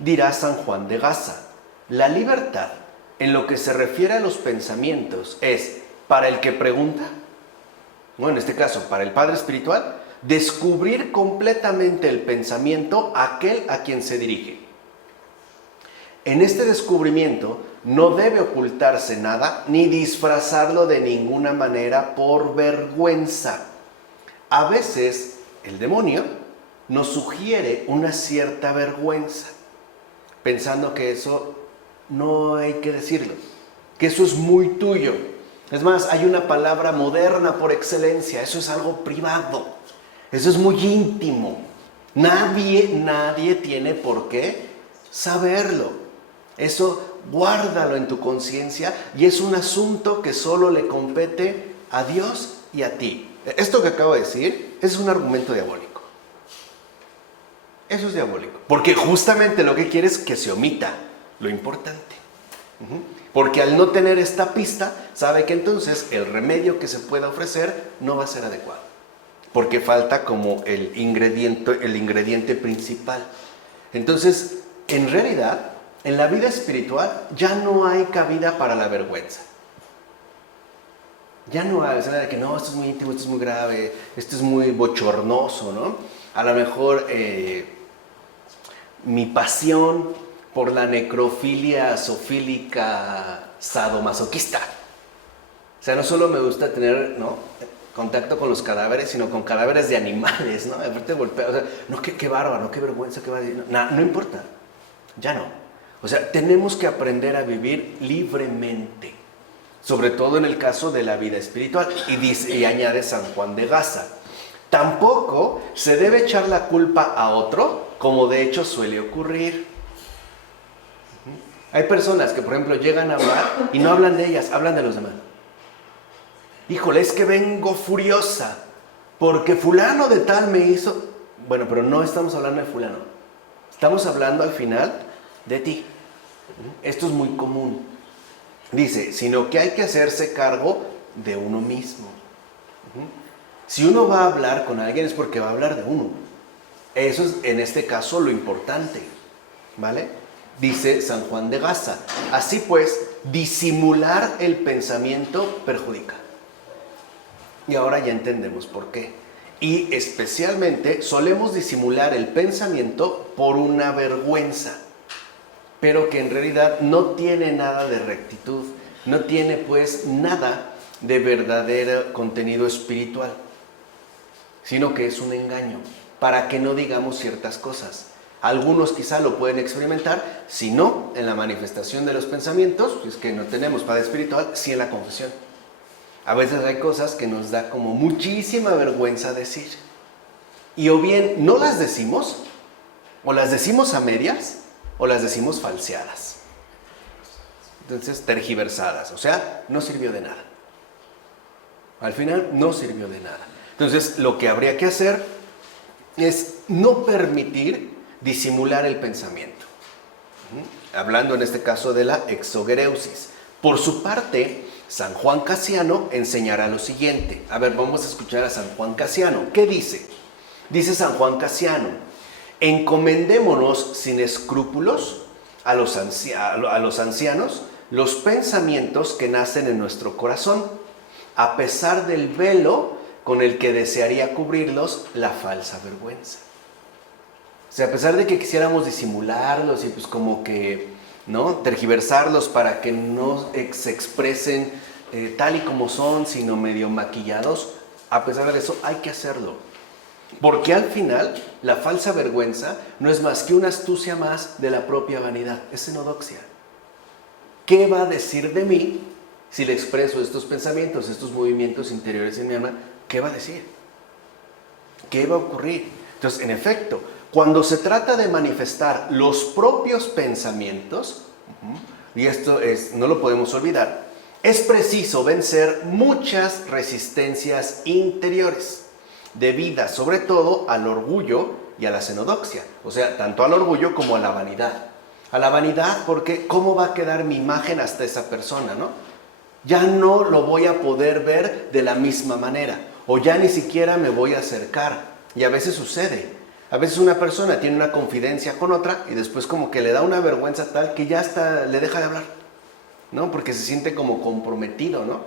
Dirá San Juan de Gaza, la libertad en lo que se refiere a los pensamientos es, para el que pregunta, bueno, en este caso, para el Padre Espiritual, descubrir completamente el pensamiento aquel a quien se dirige. En este descubrimiento no debe ocultarse nada ni disfrazarlo de ninguna manera por vergüenza. A veces el demonio nos sugiere una cierta vergüenza, pensando que eso no hay que decirlo, que eso es muy tuyo. Es más, hay una palabra moderna por excelencia, eso es algo privado, eso es muy íntimo. Nadie tiene por qué saberlo. Eso guárdalo en tu conciencia y es un asunto que solo le compete a Dios y a ti. Esto que acabo de decir es un argumento diabólico. Eso es diabólico, porque justamente lo que quiere es que se omita lo importante. Porque al no tener esta pista, sabe que entonces el remedio que se pueda ofrecer no va a ser adecuado, porque falta como el ingrediente principal. Entonces, en realidad, en la vida espiritual ya no hay cabida para la vergüenza. Ya no hay, o sea, de que no, esto es muy íntimo, esto es muy grave, esto es muy bochornoso, ¿no? A lo mejor mi pasión por la necrofilia zoofílica sadomasoquista. O sea, no solo me gusta tener, ¿no?, contacto con los cadáveres, sino con cadáveres de animales, ¿no? Aparte golpea, o sea, no, qué bárbaro, qué vergüenza, qué va a decir. No importa, ya no. O sea, tenemos que aprender a vivir libremente, sobre todo en el caso de la vida espiritual. Y añade San Juan de Gaza, tampoco se debe echar la culpa a otro, como de hecho suele ocurrir. Hay personas que, por ejemplo, llegan a hablar y no hablan de ellas, hablan de los demás. Híjole, es que vengo furiosa porque fulano de tal me hizo. Bueno, pero no estamos hablando de fulano, estamos hablando al final de ti. Esto es muy común. Dice, sino que hay que hacerse cargo de uno mismo. Si uno va a hablar con alguien es porque va a hablar de uno. Eso es, en este caso, lo importante, ¿vale? Dice San Juan de Gaza, así pues, disimular el pensamiento perjudica. Y ahora ya entendemos por qué. Y especialmente solemos disimular el pensamiento por una vergüenza, pero que en realidad no tiene nada de rectitud, no tiene pues nada de verdadero contenido espiritual, sino que es un engaño para que no digamos ciertas cosas. Algunos quizá lo pueden experimentar, si no en la manifestación de los pensamientos, es que no tenemos padre espiritual, sí en la confesión. A veces hay cosas que nos da como muchísima vergüenza decir. Y o bien no las decimos, o las decimos a medias, o las decimos falseadas. Entonces, tergiversadas, o sea, no sirvió de nada. Al final, no sirvió de nada. Entonces, lo que habría que hacer es no permitir disimular el pensamiento. Hablando en este caso de la exogereusis. Por su parte, San Juan Casiano enseñará lo siguiente. A ver, vamos a escuchar a San Juan Casiano. ¿Qué dice? Dice San Juan Casiano: encomendémonos sin escrúpulos a los ancianos los pensamientos que nacen en nuestro corazón, a pesar del velo con el que desearía cubrirlos la falsa vergüenza. O sea, a pesar de que quisiéramos disimularlos y pues como que, ¿no?, tergiversarlos para que no se expresen tal y como son, sino medio maquillados, a pesar de eso hay que hacerlo. Porque al final la falsa vergüenza no es más que una astucia más de la propia vanidad, es xenodoxia. ¿Qué va a decir de mí si le expreso estos pensamientos, estos movimientos interiores en mi alma? ¿Qué va a decir? ¿Qué va a ocurrir? Entonces, en efecto, cuando se trata de manifestar los propios pensamientos, y esto no lo podemos olvidar, es preciso vencer muchas resistencias interiores, debidas sobre todo al orgullo y a la xenodoxia, o sea, tanto al orgullo como a la vanidad. A la vanidad porque ¿cómo va a quedar mi imagen hasta esa persona, no? Ya no lo voy a poder ver de la misma manera, o ya ni siquiera me voy a acercar, y a veces sucede. A veces una persona tiene una confidencia con otra y después como que le da una vergüenza tal que ya hasta le deja de hablar, ¿no? Porque se siente como comprometido, ¿no?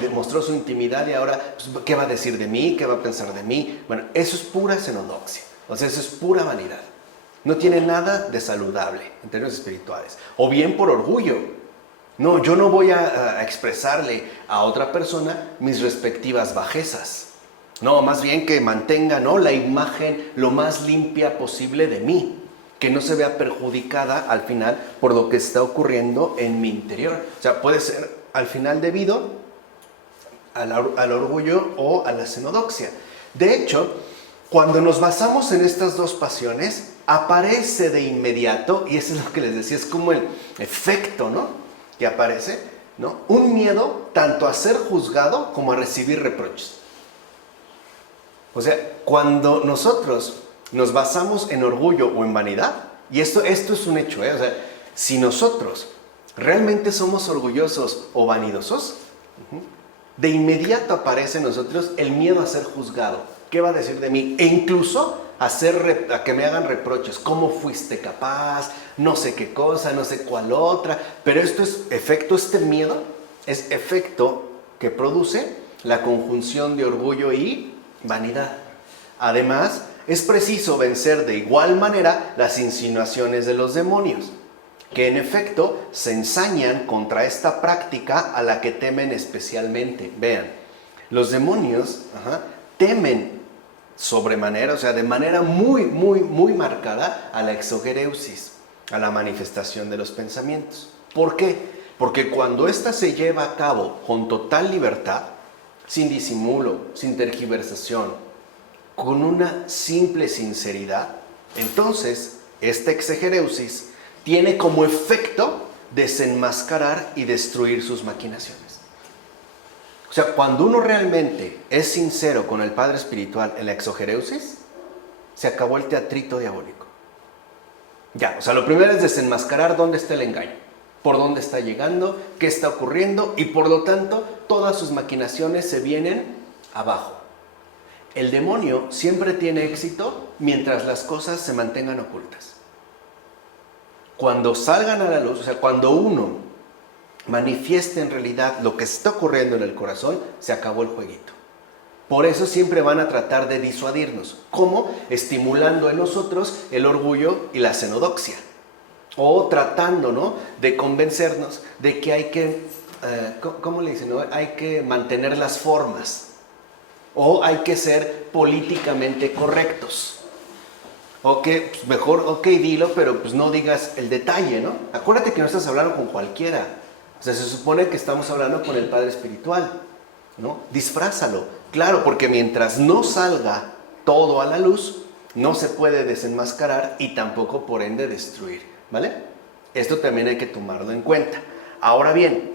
Demostró su intimidad y ahora, pues, ¿qué va a decir de mí? ¿Qué va a pensar de mí? Bueno, eso es pura xenodoxia, o sea, eso es pura vanidad. No tiene nada de saludable en términos espirituales. O bien por orgullo. No, yo no voy a expresarle a otra persona mis respectivas bajezas. No, más bien que mantenga, ¿no?, la imagen lo más limpia posible de mí. Que no se vea perjudicada al final por lo que está ocurriendo en mi interior. O sea, puede ser al final debido al orgullo o a la xenodoxia. De hecho, cuando nos basamos en estas dos pasiones, aparece de inmediato, y eso es lo que les decía, es como el efecto, ¿no?, que aparece, ¿no?, un miedo tanto a ser juzgado como a recibir reproches. O sea, cuando nosotros nos basamos en orgullo o en vanidad, y esto es un hecho, o sea, si nosotros realmente somos orgullosos o vanidosos, de inmediato aparece en nosotros el miedo a ser juzgado. ¿Qué va a decir de mí? E incluso a que me hagan reproches. ¿Cómo fuiste capaz? No sé qué cosa, no sé cuál otra. Pero esto es efecto, este miedo es efecto que produce la conjunción de orgullo y vanidad. Además, es preciso vencer de igual manera las insinuaciones de los demonios, que en efecto se ensañan contra esta práctica a la que temen especialmente. Vean, los demonios temen sobremanera, o sea, de manera muy, muy, muy marcada a la exogereusis, a la manifestación de los pensamientos. ¿Por qué? Porque cuando ésta se lleva a cabo con total libertad, sin disimulo, sin tergiversación, con una simple sinceridad, entonces esta exogereusis tiene como efecto desenmascarar y destruir sus maquinaciones. O sea, cuando uno realmente es sincero con el Padre Espiritual en la exogereusis, se acabó el teatrito diabólico. Ya, o sea, lo primero es desenmascarar dónde está el engaño, por dónde está llegando, qué está ocurriendo, y por lo tanto, todas sus maquinaciones se vienen abajo. El demonio siempre tiene éxito mientras las cosas se mantengan ocultas. Cuando salgan a la luz, o sea, cuando uno manifieste en realidad lo que está ocurriendo en el corazón, se acabó el jueguito. Por eso siempre van a tratar de disuadirnos. ¿Cómo? Estimulando en nosotros el orgullo y la xenodoxia. O tratando, ¿no?, de convencernos de que hay que, ¿cómo le dicen?, ¿no?, hay que mantener las formas. O hay que ser políticamente correctos. O que pues mejor, ok, dilo, pero pues no digas el detalle, ¿no? Acuérdate que no estás hablando con cualquiera. O sea, se supone que estamos hablando con el Padre Espiritual, ¿no? Disfrázalo. Claro, porque mientras no salga todo a la luz, no se puede desenmascarar y tampoco por ende destruir, ¿vale? Esto también hay que tomarlo en cuenta. Ahora bien,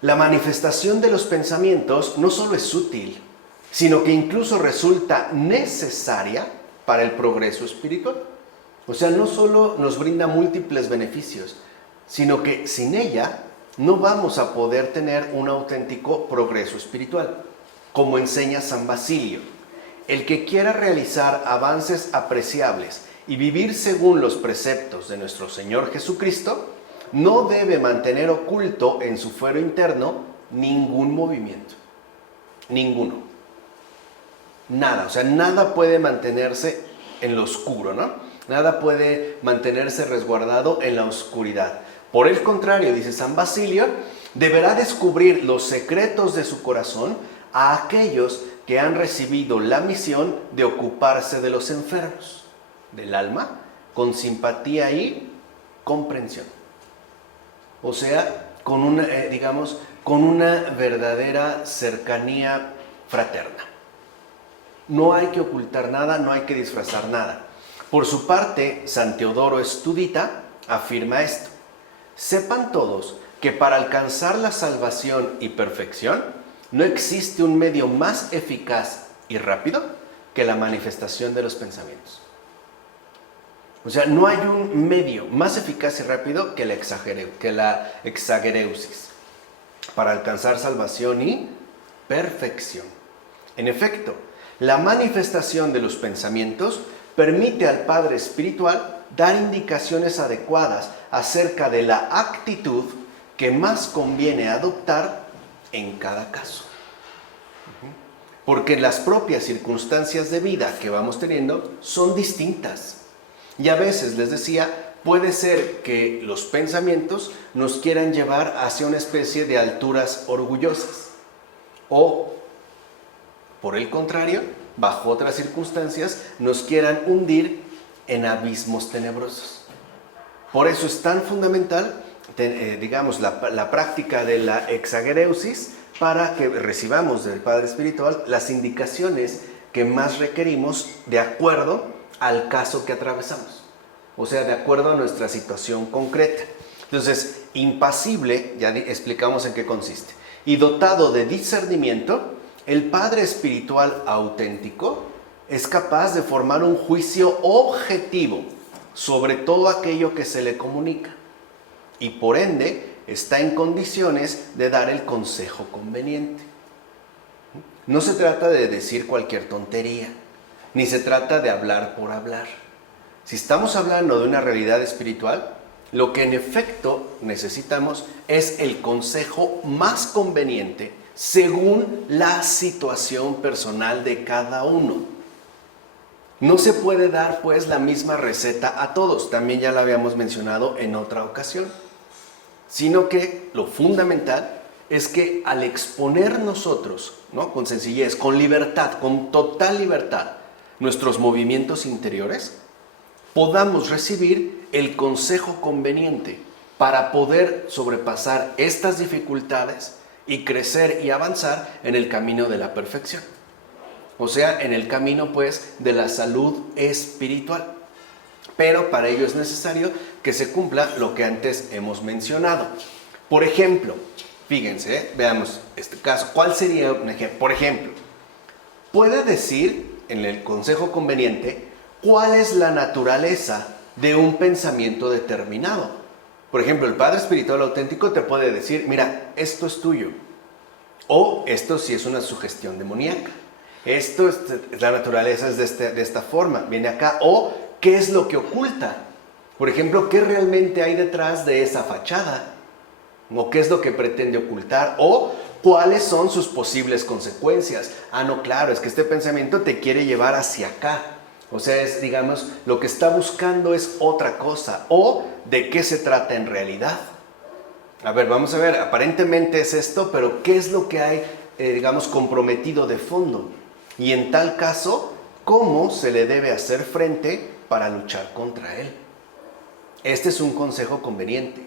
la manifestación de los pensamientos no solo es útil, sino que incluso resulta necesaria para el progreso espiritual. O sea, no solo nos brinda múltiples beneficios, sino que sin ella no vamos a poder tener un auténtico progreso espiritual. Como enseña San Basilio, el que quiera realizar avances apreciables y vivir según los preceptos de nuestro Señor Jesucristo, no debe mantener oculto en su fuero interno ningún movimiento. Ninguno. Nada, o sea, nada puede mantenerse en lo oscuro, ¿no? Nada puede mantenerse resguardado en la oscuridad. Por el contrario, dice San Basilio, deberá descubrir los secretos de su corazón a aquellos que han recibido la misión de ocuparse de los enfermos del alma con simpatía y comprensión. O sea, con una, con una verdadera cercanía fraterna. No hay que ocultar nada, no hay que disfrazar nada. Por su parte, San Teodoro Estudita afirma esto: sepan todos que para alcanzar la salvación y perfección no existe un medio más eficaz y rápido que la manifestación de los pensamientos. O sea, no hay un medio más eficaz y rápido que la exagereusis para alcanzar salvación y perfección. En efecto, la manifestación de los pensamientos permite al Padre Espiritual dar indicaciones adecuadas acerca de la actitud que más conviene adoptar en cada caso. Porque las propias circunstancias de vida que vamos teniendo son distintas. Y a veces, les decía, puede ser que los pensamientos nos quieran llevar hacia una especie de alturas orgullosas. O, por el contrario, bajo otras circunstancias, nos quieran hundir en abismos tenebrosos. Por eso es tan fundamental, la práctica de la exagereusis para que recibamos del Padre Espiritual las indicaciones que más requerimos de acuerdo al caso que atravesamos. O sea, de acuerdo a nuestra situación concreta. Entonces, impasible, ya explicamos en qué consiste. Y dotado de discernimiento, el Padre Espiritual auténtico es capaz de formar un juicio objetivo sobre todo aquello que se le comunica. Y por ende, está en condiciones de dar el consejo conveniente. No se trata de decir cualquier tontería, ni se trata de hablar por hablar. Si estamos hablando de una realidad espiritual, lo que en efecto necesitamos es el consejo más conveniente según la situación personal de cada uno. No se puede dar pues la misma receta a todos, también ya la habíamos mencionado en otra ocasión, sino que lo fundamental es que al exponer nosotros, ¿no?, con sencillez, con libertad, con total libertad, nuestros movimientos interiores, podamos recibir el consejo conveniente para poder sobrepasar estas dificultades y crecer y avanzar en el camino de la perfección. O sea, en el camino pues de la salud espiritual. Pero para ello es necesario que se cumpla lo que antes hemos mencionado. Por ejemplo, fíjense, veamos este caso. ¿Cuál sería un ejemplo? Por ejemplo, puede decir en el consejo conveniente cuál es la naturaleza de un pensamiento determinado. Por ejemplo, el Padre Espiritual auténtico te puede decir, mira, esto es tuyo. O esto sí es una sugestión demoníaca. Esto es, la naturaleza es de esta forma, viene acá. O, ¿qué es lo que oculta? Por ejemplo, ¿qué realmente hay detrás de esa fachada? ¿O qué es lo que pretende ocultar? O, ¿cuáles son sus posibles consecuencias? Ah, no, claro, es que este pensamiento te quiere llevar hacia acá. O sea, es, digamos, lo que está buscando es otra cosa. O, ¿de qué se trata en realidad? A ver, vamos a ver, aparentemente es esto, pero ¿qué es lo que hay, comprometido de fondo? Y en tal caso, cómo se le debe hacer frente para luchar contra él. Este es un consejo conveniente.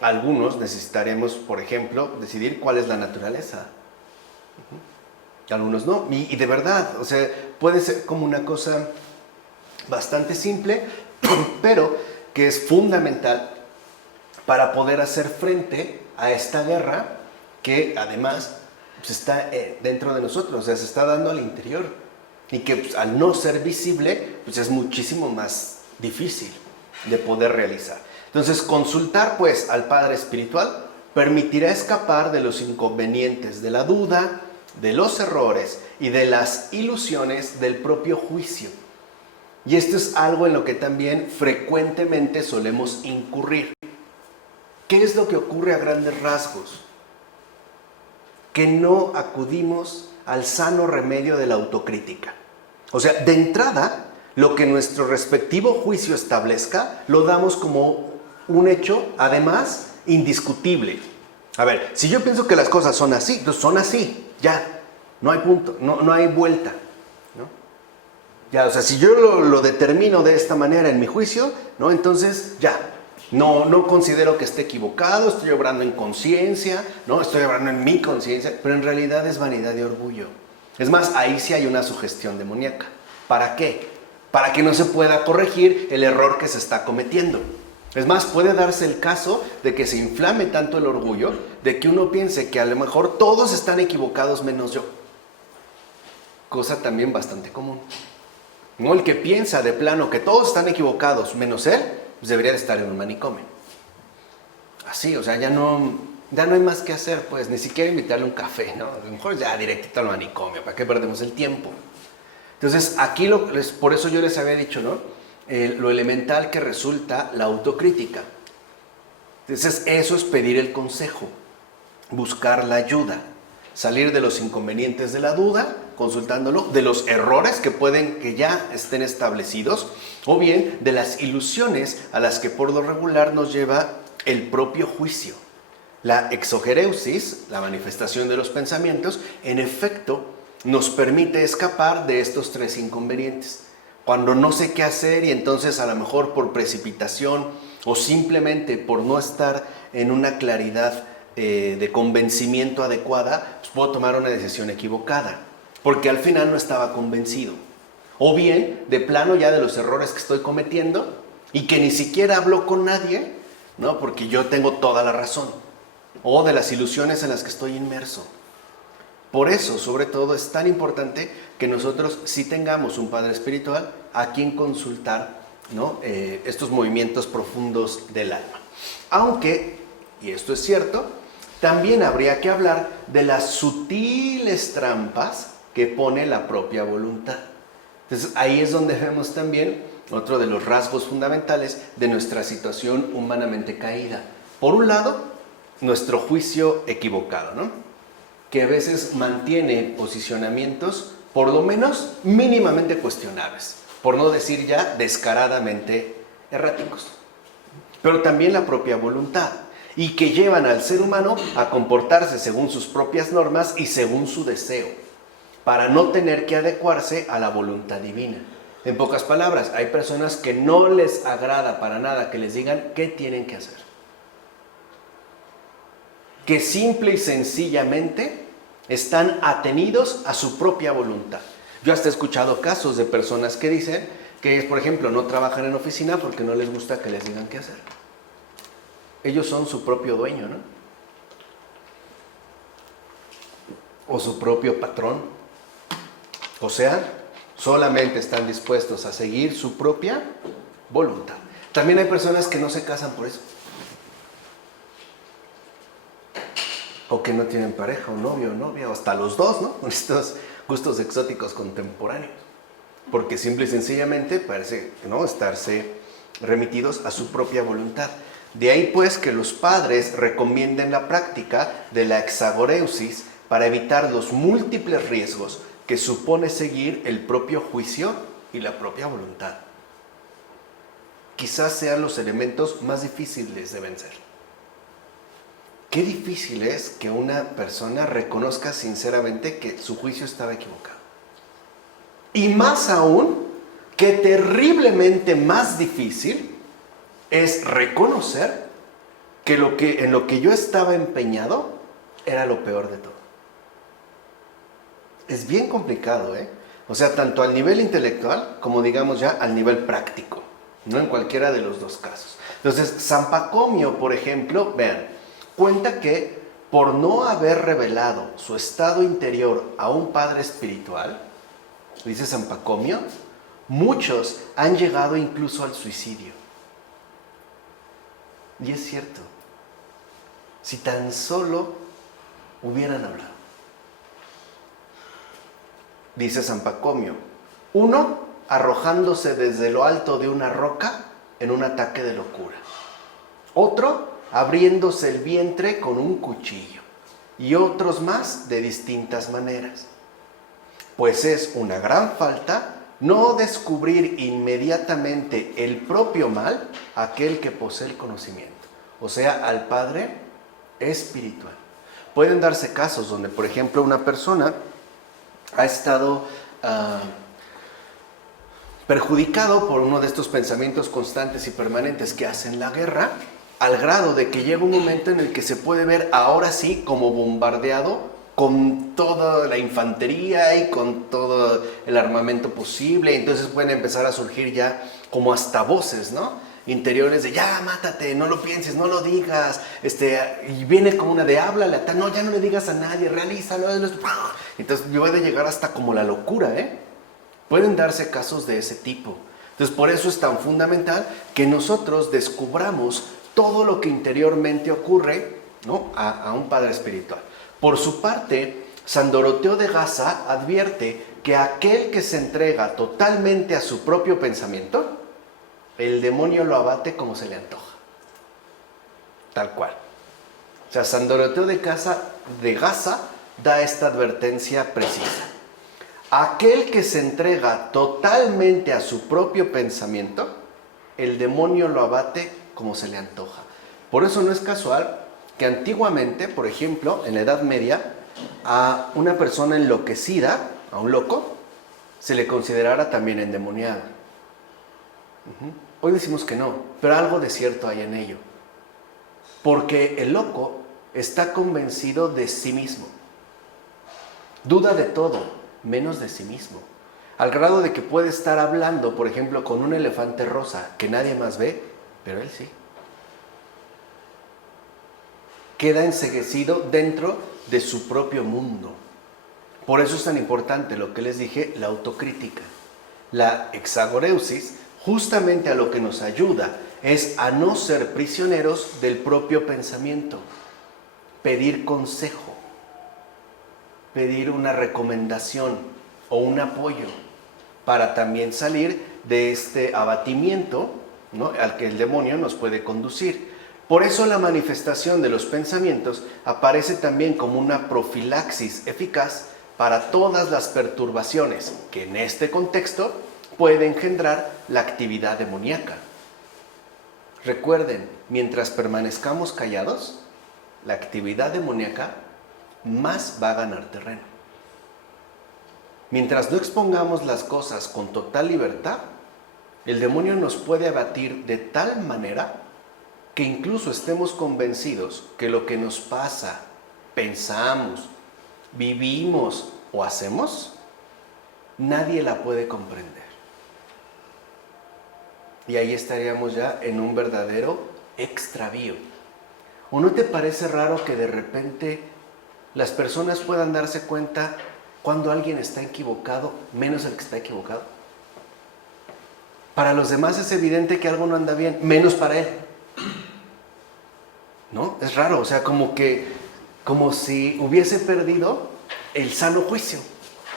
Algunos necesitaremos, por ejemplo, decidir cuál es la naturaleza. Algunos no. Y de verdad, o sea, puede ser como una cosa bastante simple, pero que es fundamental para poder hacer frente a esta guerra que además pues, está dentro de nosotros, o sea, se está dando al interior y que pues, al no ser visible, pues es muchísimo más difícil de poder realizar. Entonces, consultar pues al Padre Espiritual permitirá escapar de los inconvenientes de la duda, de los errores y de las ilusiones del propio juicio. Y esto es algo en lo que también frecuentemente solemos incurrir. ¿Qué es lo que ocurre a grandes rasgos? Que no acudimos al sano remedio de la autocrítica. O sea, de entrada, lo que nuestro respectivo juicio establezca, lo damos como un hecho, además, indiscutible. A ver, si yo pienso que las cosas son así, entonces son así, ya, no hay punto, no hay vuelta, ¿no? Ya, o sea, si yo lo determino de esta manera en mi juicio, ¿no? Entonces, ya, no considero que esté equivocado, estoy obrando en conciencia, ¿no? Estoy obrando en mi conciencia, pero en realidad es vanidad y orgullo. Es más, ahí sí hay una sugestión demoníaca. ¿Para qué? Para que no se pueda corregir el error que se está cometiendo. Es más, puede darse el caso de que se inflame tanto el orgullo, de que uno piense que a lo mejor todos están equivocados menos yo. Cosa también bastante común. ¿No? El que piensa de plano que todos están equivocados menos él, pues debería de estar en un manicomio. Así, o sea, ya no hay más que hacer, pues, ni siquiera invitarle un café, ¿no? A lo mejor ya directito al manicomio, ¿para qué perdemos el tiempo? Entonces, aquí por eso yo les había dicho, ¿no? Lo elemental que resulta la autocrítica. Entonces, eso es pedir el consejo, buscar la ayuda, salir de los inconvenientes de la duda, consultándolo, de los errores que ya estén establecidos, o bien de las ilusiones a las que por lo regular nos lleva el propio juicio. La exogereusis, la manifestación de los pensamientos, en efecto, nos permite escapar de estos tres inconvenientes. Cuando no sé qué hacer y entonces a lo mejor por precipitación o simplemente por no estar en una claridad de convencimiento adecuada, pues puedo tomar una decisión equivocada, porque al final no estaba convencido. O bien, de plano ya de los errores que estoy cometiendo y que ni siquiera hablo con nadie, ¿no? Porque yo tengo toda la razón. O de las ilusiones en las que estoy inmerso. Por eso, sobre todo, es tan importante que nosotros sí tengamos un Padre Espiritual a quien consultar, ¿no? Estos movimientos profundos del alma. Aunque, y esto es cierto, también habría que hablar de las sutiles trampas que pone la propia voluntad. Entonces, ahí es donde vemos también otro de los rasgos fundamentales de nuestra situación humanamente caída. Por un lado, nuestro juicio equivocado, ¿no? Que a veces mantiene posicionamientos por lo menos mínimamente cuestionables, por no decir ya descaradamente erráticos. Pero también la propia voluntad, y que llevan al ser humano a comportarse según sus propias normas y según su deseo, para no tener que adecuarse a la voluntad divina. En pocas palabras, hay personas que no les agrada para nada que les digan qué tienen que hacer. Que simple y sencillamente están atenidos a su propia voluntad. Yo hasta he escuchado casos de personas que dicen que, por ejemplo, no trabajan en oficina porque no les gusta que les digan qué hacer. Ellos son su propio dueño, ¿no? O su propio patrón. O sea, solamente están dispuestos a seguir su propia voluntad. También hay personas que no se casan por eso. O que no tienen pareja, o novio o novia, o hasta los dos, ¿no? Con estos gustos exóticos contemporáneos. Porque simple y sencillamente parece, ¿no?, estarse remitidos a su propia voluntad. De ahí pues que los padres recomienden la práctica de la exagoreusis para evitar los múltiples riesgos que supone seguir el propio juicio y la propia voluntad. Quizás sean los elementos más difíciles de vencer. Qué difícil es que una persona reconozca sinceramente que su juicio estaba equivocado. Y más aún, que terriblemente más difícil es reconocer que en lo que yo estaba empeñado era lo peor de todo. Es bien complicado, ¿eh? O sea, tanto al nivel intelectual como digamos ya al nivel práctico, no en cualquiera de los dos casos. Entonces, San Pacomio, por ejemplo, vean, cuenta que por no haber revelado su estado interior a un padre espiritual, dice San Pacomio, muchos han llegado incluso al suicidio. Y es cierto, si tan solo hubieran hablado. Dice San Pacomio, uno arrojándose desde lo alto de una roca en un ataque de locura. Otro abriéndose el vientre con un cuchillo. Y otros más de distintas maneras. Pues es una gran falta no descubrir inmediatamente el propio mal a aquel que posee el conocimiento. O sea, al Padre espiritual. Pueden darse casos donde, por ejemplo, una persona ha estado perjudicado por uno de estos pensamientos constantes y permanentes que hacen la guerra, al grado de que llega un momento en el que se puede ver ahora sí como bombardeado con toda la infantería y con todo el armamento posible. Entonces pueden empezar a surgir ya como hasta voces, ¿no?, interiores de ya, mátate, no lo pienses, no lo digas, y viene como una de háblale, no, ya no le digas a nadie, realízalo. Entonces puede llegar hasta como la locura, ¿eh? Pueden darse casos de ese tipo. Entonces por eso es tan fundamental que nosotros descubramos todo lo que interiormente ocurre, ¿no?, a un padre espiritual. Por su parte, San Doroteo de Gaza advierte que aquel que se entrega totalmente a su propio pensamiento, el demonio lo abate como se le antoja. Tal cual. O sea, San Doroteo de Gaza da esta advertencia precisa. Aquel que se entrega totalmente a su propio pensamiento, el demonio lo abate como se le antoja. Por eso no es casual que antiguamente, por ejemplo, en la Edad Media, a una persona enloquecida, a un loco, se le considerara también endemoniado. Hoy decimos que no, pero algo de cierto hay en ello. Porque el loco está convencido de sí mismo. Duda de todo, menos de sí mismo. Al grado de que puede estar hablando, por ejemplo, con un elefante rosa que nadie más ve, pero él sí. Queda enceguecido dentro de su propio mundo. Por eso es tan importante lo que les dije, la autocrítica. La exagoreusis, justamente a lo que nos ayuda es a no ser prisioneros del propio pensamiento. Pedir consejo, pedir una recomendación o un apoyo para también salir de este abatimiento, ¿no?, al que el demonio nos puede conducir. Por eso la manifestación de los pensamientos aparece también como una profilaxis eficaz para todas las perturbaciones que en este contexto puede engendrar la actividad demoníaca. Recuerden, mientras permanezcamos callados, la actividad demoníaca más va a ganar terreno. Mientras no expongamos las cosas con total libertad, el demonio nos puede abatir de tal manera que incluso estemos convencidos que lo que nos pasa, pensamos, vivimos o hacemos, nadie la puede comprender. Y ahí estaríamos ya en un verdadero extravío. ¿O no te parece raro que de repente las personas puedan darse cuenta cuando alguien está equivocado, menos el que está equivocado? Para los demás es evidente que algo no anda bien, menos para él. ¿No? Es raro, o sea, como si hubiese perdido el sano juicio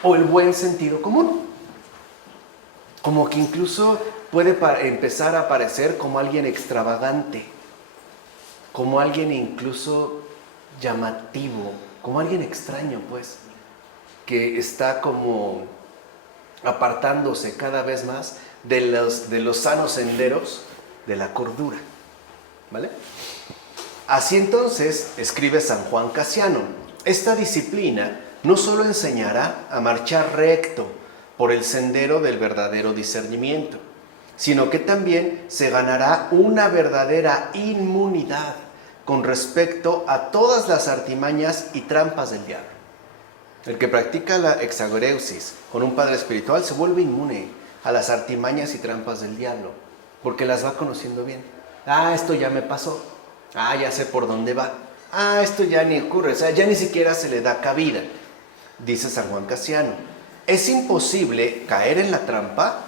o el buen sentido común. Como que incluso puede empezar a parecer como alguien extravagante, como alguien incluso llamativo, como alguien extraño, pues, que está como apartándose cada vez más de los sanos senderos de la cordura, ¿vale? Así entonces, escribe San Juan Casiano, esta disciplina no solo enseñará a marchar recto por el sendero del verdadero discernimiento, sino que también se ganará una verdadera inmunidad con respecto a todas las artimañas y trampas del diablo. El que practica la exagoreusis con un padre espiritual se vuelve inmune a las artimañas y trampas del diablo, porque las va conociendo bien. Esto ya me pasó. Ya sé por dónde va. Esto ya ni ocurre, o sea, ya ni siquiera se le da cabida. Dice San Juan Casiano, es imposible caer en la trampa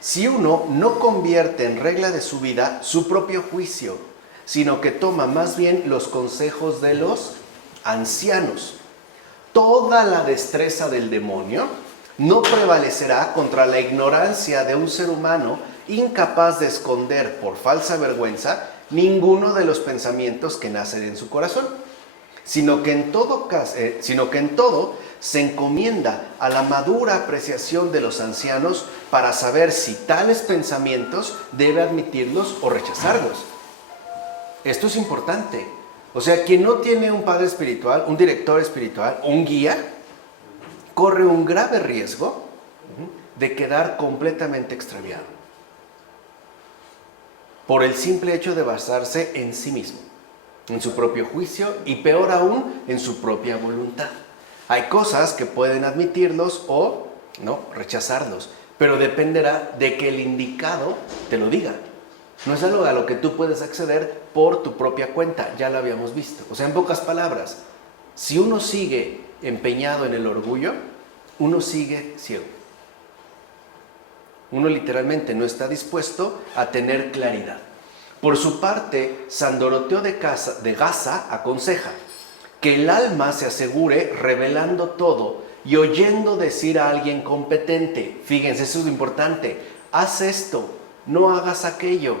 si uno no convierte en regla de su vida su propio juicio, sino que toma más bien los consejos de los ancianos. Toda la destreza del demonio no prevalecerá contra la ignorancia de un ser humano incapaz de esconder por falsa vergüenza ninguno de los pensamientos que nacen en su corazón, sino que en todo se encomienda a la madura apreciación de los ancianos para saber si tales pensamientos debe admitirlos o rechazarlos. Esto es importante. O sea, quien no tiene un padre espiritual, un director espiritual, un guía, corre un grave riesgo de quedar completamente extraviado por el simple hecho de basarse en sí mismo, en su propio juicio y peor aún, en su propia voluntad. Hay cosas que pueden admitirlos o no rechazarlos, pero dependerá de que el indicado te lo diga. No es algo a lo que tú puedes acceder por tu propia cuenta, ya lo habíamos visto. O sea, en pocas palabras, si uno sigue empeñado en el orgullo, uno sigue ciego. Uno literalmente no está dispuesto a tener claridad. Por su parte, San Doroteo de Gaza aconseja que el alma se asegure revelando todo y oyendo decir a alguien competente, fíjense, eso es lo importante, haz esto, no hagas aquello,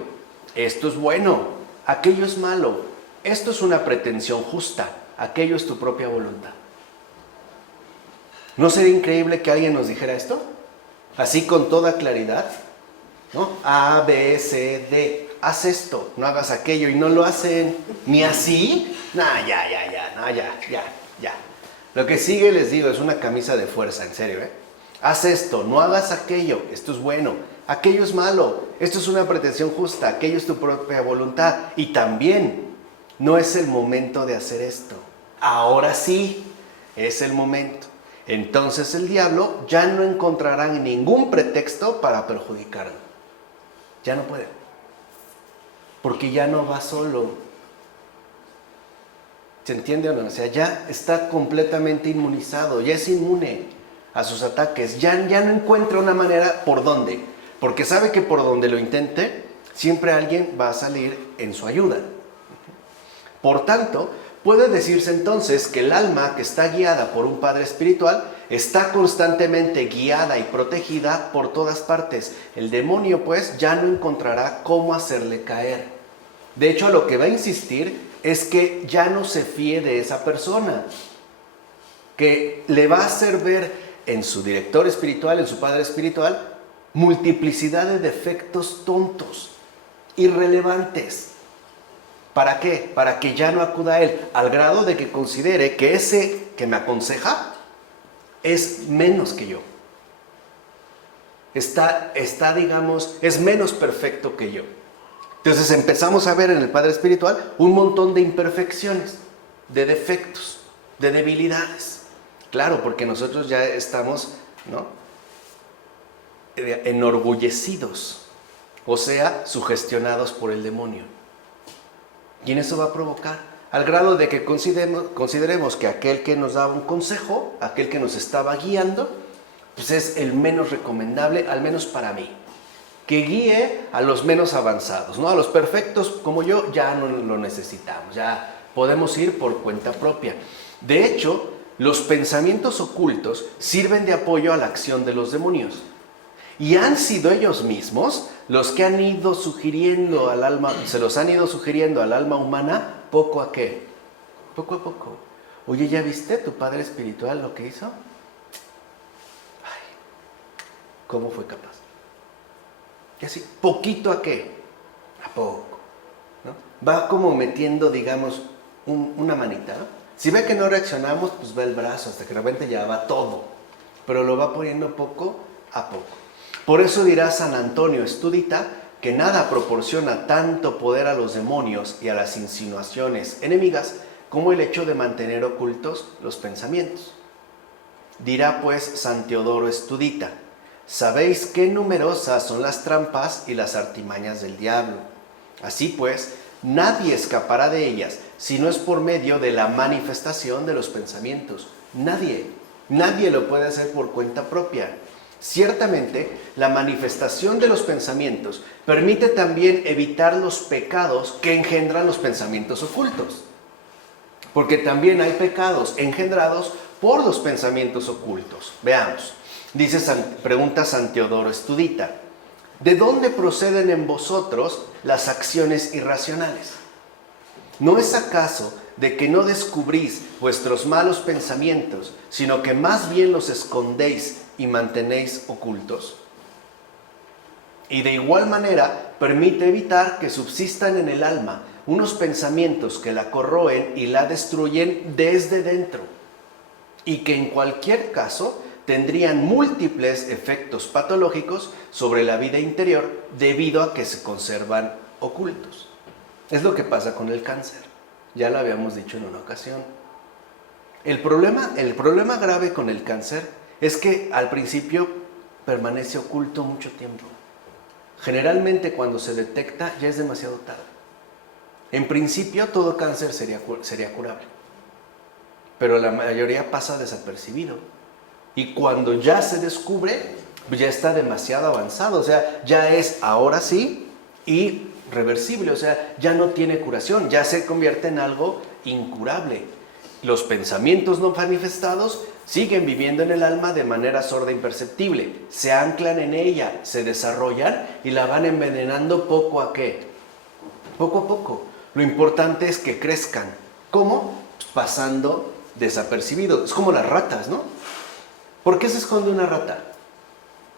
esto es bueno, aquello es malo, esto es una pretensión justa, aquello es tu propia voluntad. ¿No sería increíble que alguien nos dijera esto? Así con toda claridad, ¿no? A, B, C, D, haz esto, no hagas aquello, y no lo hacen ni así. Ya. Lo que sigue, les digo, es una camisa de fuerza, en serio, Haz esto, no hagas aquello, esto es bueno, aquello es malo, esto es una pretensión justa, aquello es tu propia voluntad, y también no es el momento de hacer esto. Ahora sí, es el momento. Entonces el diablo ya no encontrará ningún pretexto para perjudicarlo. Ya no puede. Porque ya no va solo. ¿Se entiende o no? O sea, ya está completamente inmunizado, ya es inmune a sus ataques. Ya no encuentra una manera por dónde. Porque sabe que por donde lo intente, siempre alguien va a salir en su ayuda. Por tanto, puede decirse entonces que el alma que está guiada por un padre espiritual está constantemente guiada y protegida por todas partes. El demonio, pues, ya no encontrará cómo hacerle caer. De hecho, lo que va a insistir es que ya no se fíe de esa persona, que le va a hacer ver en su director espiritual, en su padre espiritual, multiplicidad de defectos tontos, irrelevantes. ¿Para qué? Para que ya no acuda a él, al grado de que considere que ese que me aconseja es menos que yo. Digamos, es menos perfecto que yo. Entonces empezamos a ver en el Padre Espiritual un montón de imperfecciones, de defectos, de debilidades. Claro, porque nosotros ya estamos, ¿no?, enorgullecidos, o sea, sugestionados por el demonio. Y en eso va a provocar, al grado de que consideremos que aquel que nos daba un consejo, aquel que nos estaba guiando, pues es el menos recomendable, al menos para mí. Que guíe a los menos avanzados, ¿no? A los perfectos como yo ya no lo necesitamos, ya podemos ir por cuenta propia. De hecho, los pensamientos ocultos sirven de apoyo a la acción de los demonios. Y han sido ellos mismos los que han ido sugiriendo al alma, se los han ido sugiriendo al alma humana poco a poco. Oye, ¿ya viste tu padre espiritual lo que hizo? Ay, ¿cómo fue capaz? Y así, poquito a poco, ¿no? Va como metiendo, digamos, una manita, ¿no? Si ve que no reaccionamos, pues va el brazo, hasta que de repente ya va todo. Pero lo va poniendo poco a poco. Por eso dirá San Antonio Estudita que nada proporciona tanto poder a los demonios y a las insinuaciones enemigas como el hecho de mantener ocultos los pensamientos. Dirá pues San Teodoro Estudita: sabéis qué numerosas son las trampas y las artimañas del diablo. Así pues, nadie escapará de ellas si no es por medio de la manifestación de los pensamientos. Nadie lo puede hacer por cuenta propia. Ciertamente, la manifestación de los pensamientos permite también evitar los pecados que engendran los pensamientos ocultos. Porque también hay pecados engendrados por los pensamientos ocultos. Veamos. Pregunta San Teodoro Estudita: ¿de dónde proceden en vosotros las acciones irracionales? ¿No es acaso de que no descubrís vuestros malos pensamientos, sino que más bien los escondéis y mantenéis ocultos? Y de igual manera permite evitar que subsistan en el alma unos pensamientos que la corroen y la destruyen desde dentro, y que en cualquier caso tendrían múltiples efectos patológicos sobre la vida interior debido a que se conservan ocultos. Es lo que pasa con el cáncer. Ya lo habíamos dicho en una ocasión. El problema grave con el cáncer es que al principio permanece oculto mucho tiempo. Generalmente cuando se detecta ya es demasiado tarde. En principio todo cáncer sería curable, pero la mayoría pasa desapercibido. Y cuando ya se descubre, ya está demasiado avanzado. O sea, ya es ahora sí irreversible. O sea, ya no tiene curación. Ya se convierte en algo incurable. Los pensamientos no manifestados siguen viviendo en el alma de manera sorda e imperceptible. Se anclan en ella, se desarrollan y la van envenenando poco a poco. Lo importante es que crezcan. ¿Cómo? Pasando desapercibidos. Es como las ratas, ¿no? ¿Por qué se esconde una rata?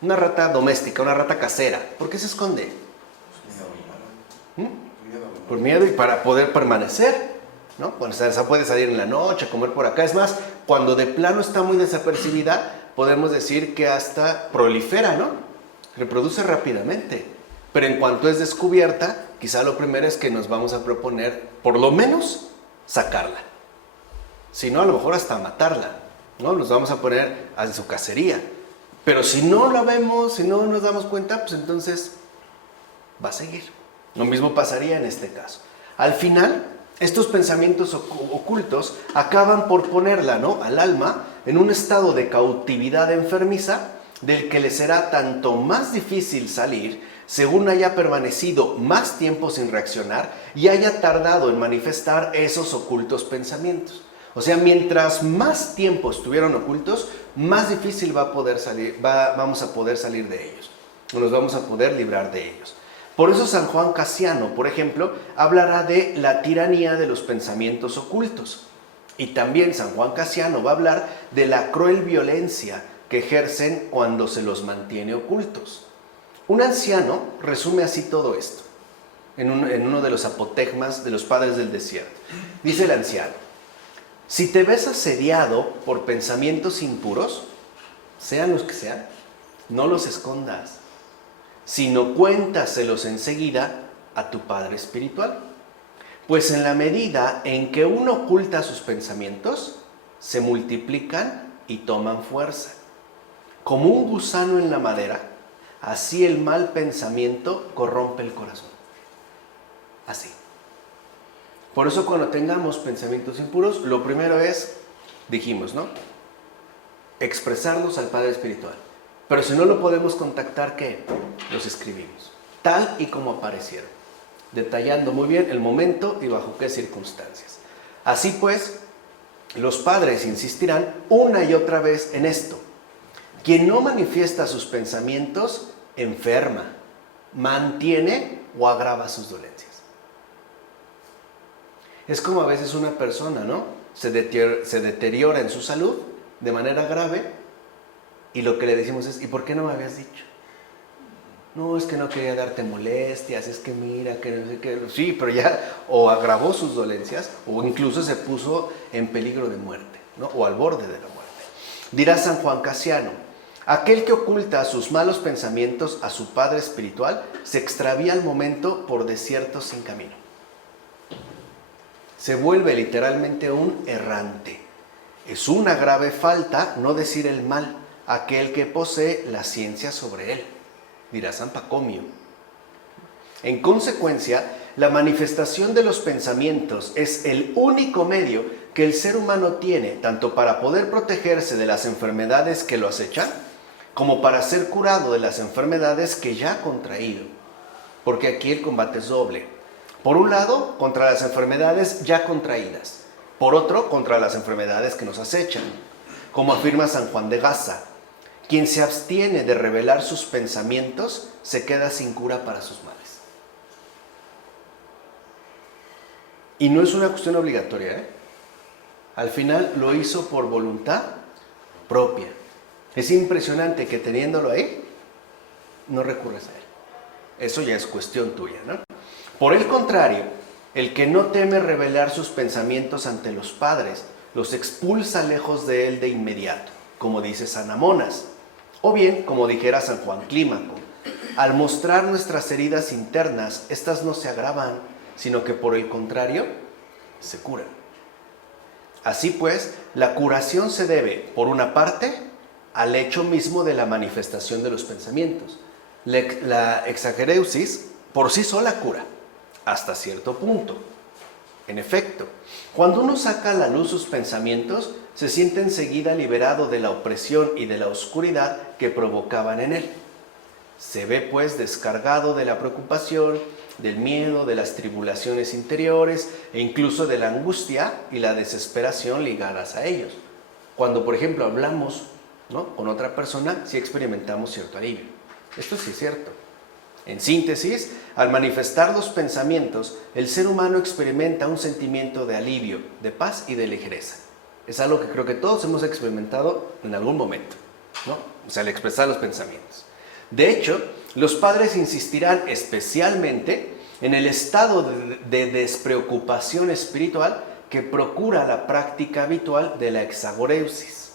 Una rata doméstica, una rata casera. ¿Por qué se esconde? Por miedo y para poder permanecer, ¿no? Bueno, esa puede salir en la noche, comer por acá. Es más, cuando de plano está muy desapercibida, podemos decir que hasta prolifera, ¿no? Reproduce rápidamente. Pero en cuanto es descubierta, quizá lo primero es que nos vamos a proponer, por lo menos, sacarla. Si no, a lo mejor hasta matarla, ¿no? Nos vamos a poner en su cacería. Pero si no la vemos, si no nos damos cuenta, pues entonces va a seguir. Lo mismo pasaría en este caso. Al final, estos pensamientos ocultos acaban por ponerla, ¿no?, al alma en un estado de cautividad enfermiza del que le será tanto más difícil salir según haya permanecido más tiempo sin reaccionar y haya tardado en manifestar esos ocultos pensamientos. O sea, mientras más tiempo estuvieron ocultos, más difícil vamos a poder salir de ellos, o nos vamos a poder librar de ellos. Por eso San Juan Casiano, por ejemplo, hablará de la tiranía de los pensamientos ocultos. Y también San Juan Casiano va a hablar de la cruel violencia que ejercen cuando se los mantiene ocultos. Un anciano resume así todo esto, en uno de los apotegmas de los padres del desierto. Dice el anciano: si te ves asediado por pensamientos impuros, sean los que sean, no los escondas, sino cuéntaselos enseguida a tu Padre Espiritual. Pues en la medida en que uno oculta sus pensamientos, se multiplican y toman fuerza. Como un gusano en la madera, así el mal pensamiento corrompe el corazón. Así. Por eso cuando tengamos pensamientos impuros, lo primero es, dijimos, ¿no?, expresarlos al Padre Espiritual. Pero si no lo podemos contactar, ¿qué? Los escribimos, tal y como aparecieron, detallando muy bien el momento y bajo qué circunstancias. Así pues, los padres insistirán una y otra vez en esto: quien no manifiesta sus pensamientos enferma, mantiene o agrava sus dolencias. Es como a veces una persona, ¿no?, se deteriora en su salud de manera grave y lo que le decimos es: ¿y por qué no me habías dicho? No, es que no quería darte molestias, es que mira, que no sé qué. Sí, pero ya o agravó sus dolencias o incluso se puso en peligro de muerte, ¿no?, o al borde de la muerte. Dirá San Juan Casiano: Aquel que oculta sus malos pensamientos a su padre espiritual se extravía al momento por desiertos sin camino. Se vuelve literalmente un errante. Es una grave falta no decir el mal a aquel que posee la ciencia sobre él, dirá San Pacomio. En consecuencia, la manifestación de los pensamientos es el único medio que el ser humano tiene tanto para poder protegerse de las enfermedades que lo acechan, como para ser curado de las enfermedades que ya ha contraído. Porque aquí el combate es doble. Por un lado, contra las enfermedades ya contraídas. Por otro, contra las enfermedades que nos acechan. Como afirma San Juan de Gaza, quien se abstiene de revelar sus pensamientos se queda sin cura para sus males. Y no es una cuestión obligatoria, ¿eh? Al final lo hizo por voluntad propia. Es impresionante que teniéndolo ahí, no recurres a él. Eso ya es cuestión tuya, ¿no? Por el contrario, el que no teme revelar sus pensamientos ante los padres, los expulsa lejos de él de inmediato, como dice San Amonas. O bien, como dijera San Juan Clímaco, al mostrar nuestras heridas internas, estas no se agravan, sino que por el contrario, se curan. Así pues, la curación se debe, por una parte, al hecho mismo de la manifestación de los pensamientos. La exagereusis por sí sola cura, hasta cierto punto. En efecto, cuando uno saca a la luz sus pensamientos, se siente enseguida liberado de la opresión y de la oscuridad que provocaban en él. Se ve pues descargado de la preocupación, del miedo, de las tribulaciones interiores e incluso de la angustia y la desesperación ligadas a ellos. Cuando, por ejemplo, hablamos, ¿no?, con otra persona, sí experimentamos cierto alivio. Esto sí es cierto. En síntesis, al manifestar los pensamientos, el ser humano experimenta un sentimiento de alivio, de paz y de ligereza. Es algo que creo que todos hemos experimentado en algún momento, ¿no? O sea, al expresar los pensamientos. De hecho, los padres insistirán especialmente en el estado de despreocupación espiritual que procura la práctica habitual de la exagoreusis.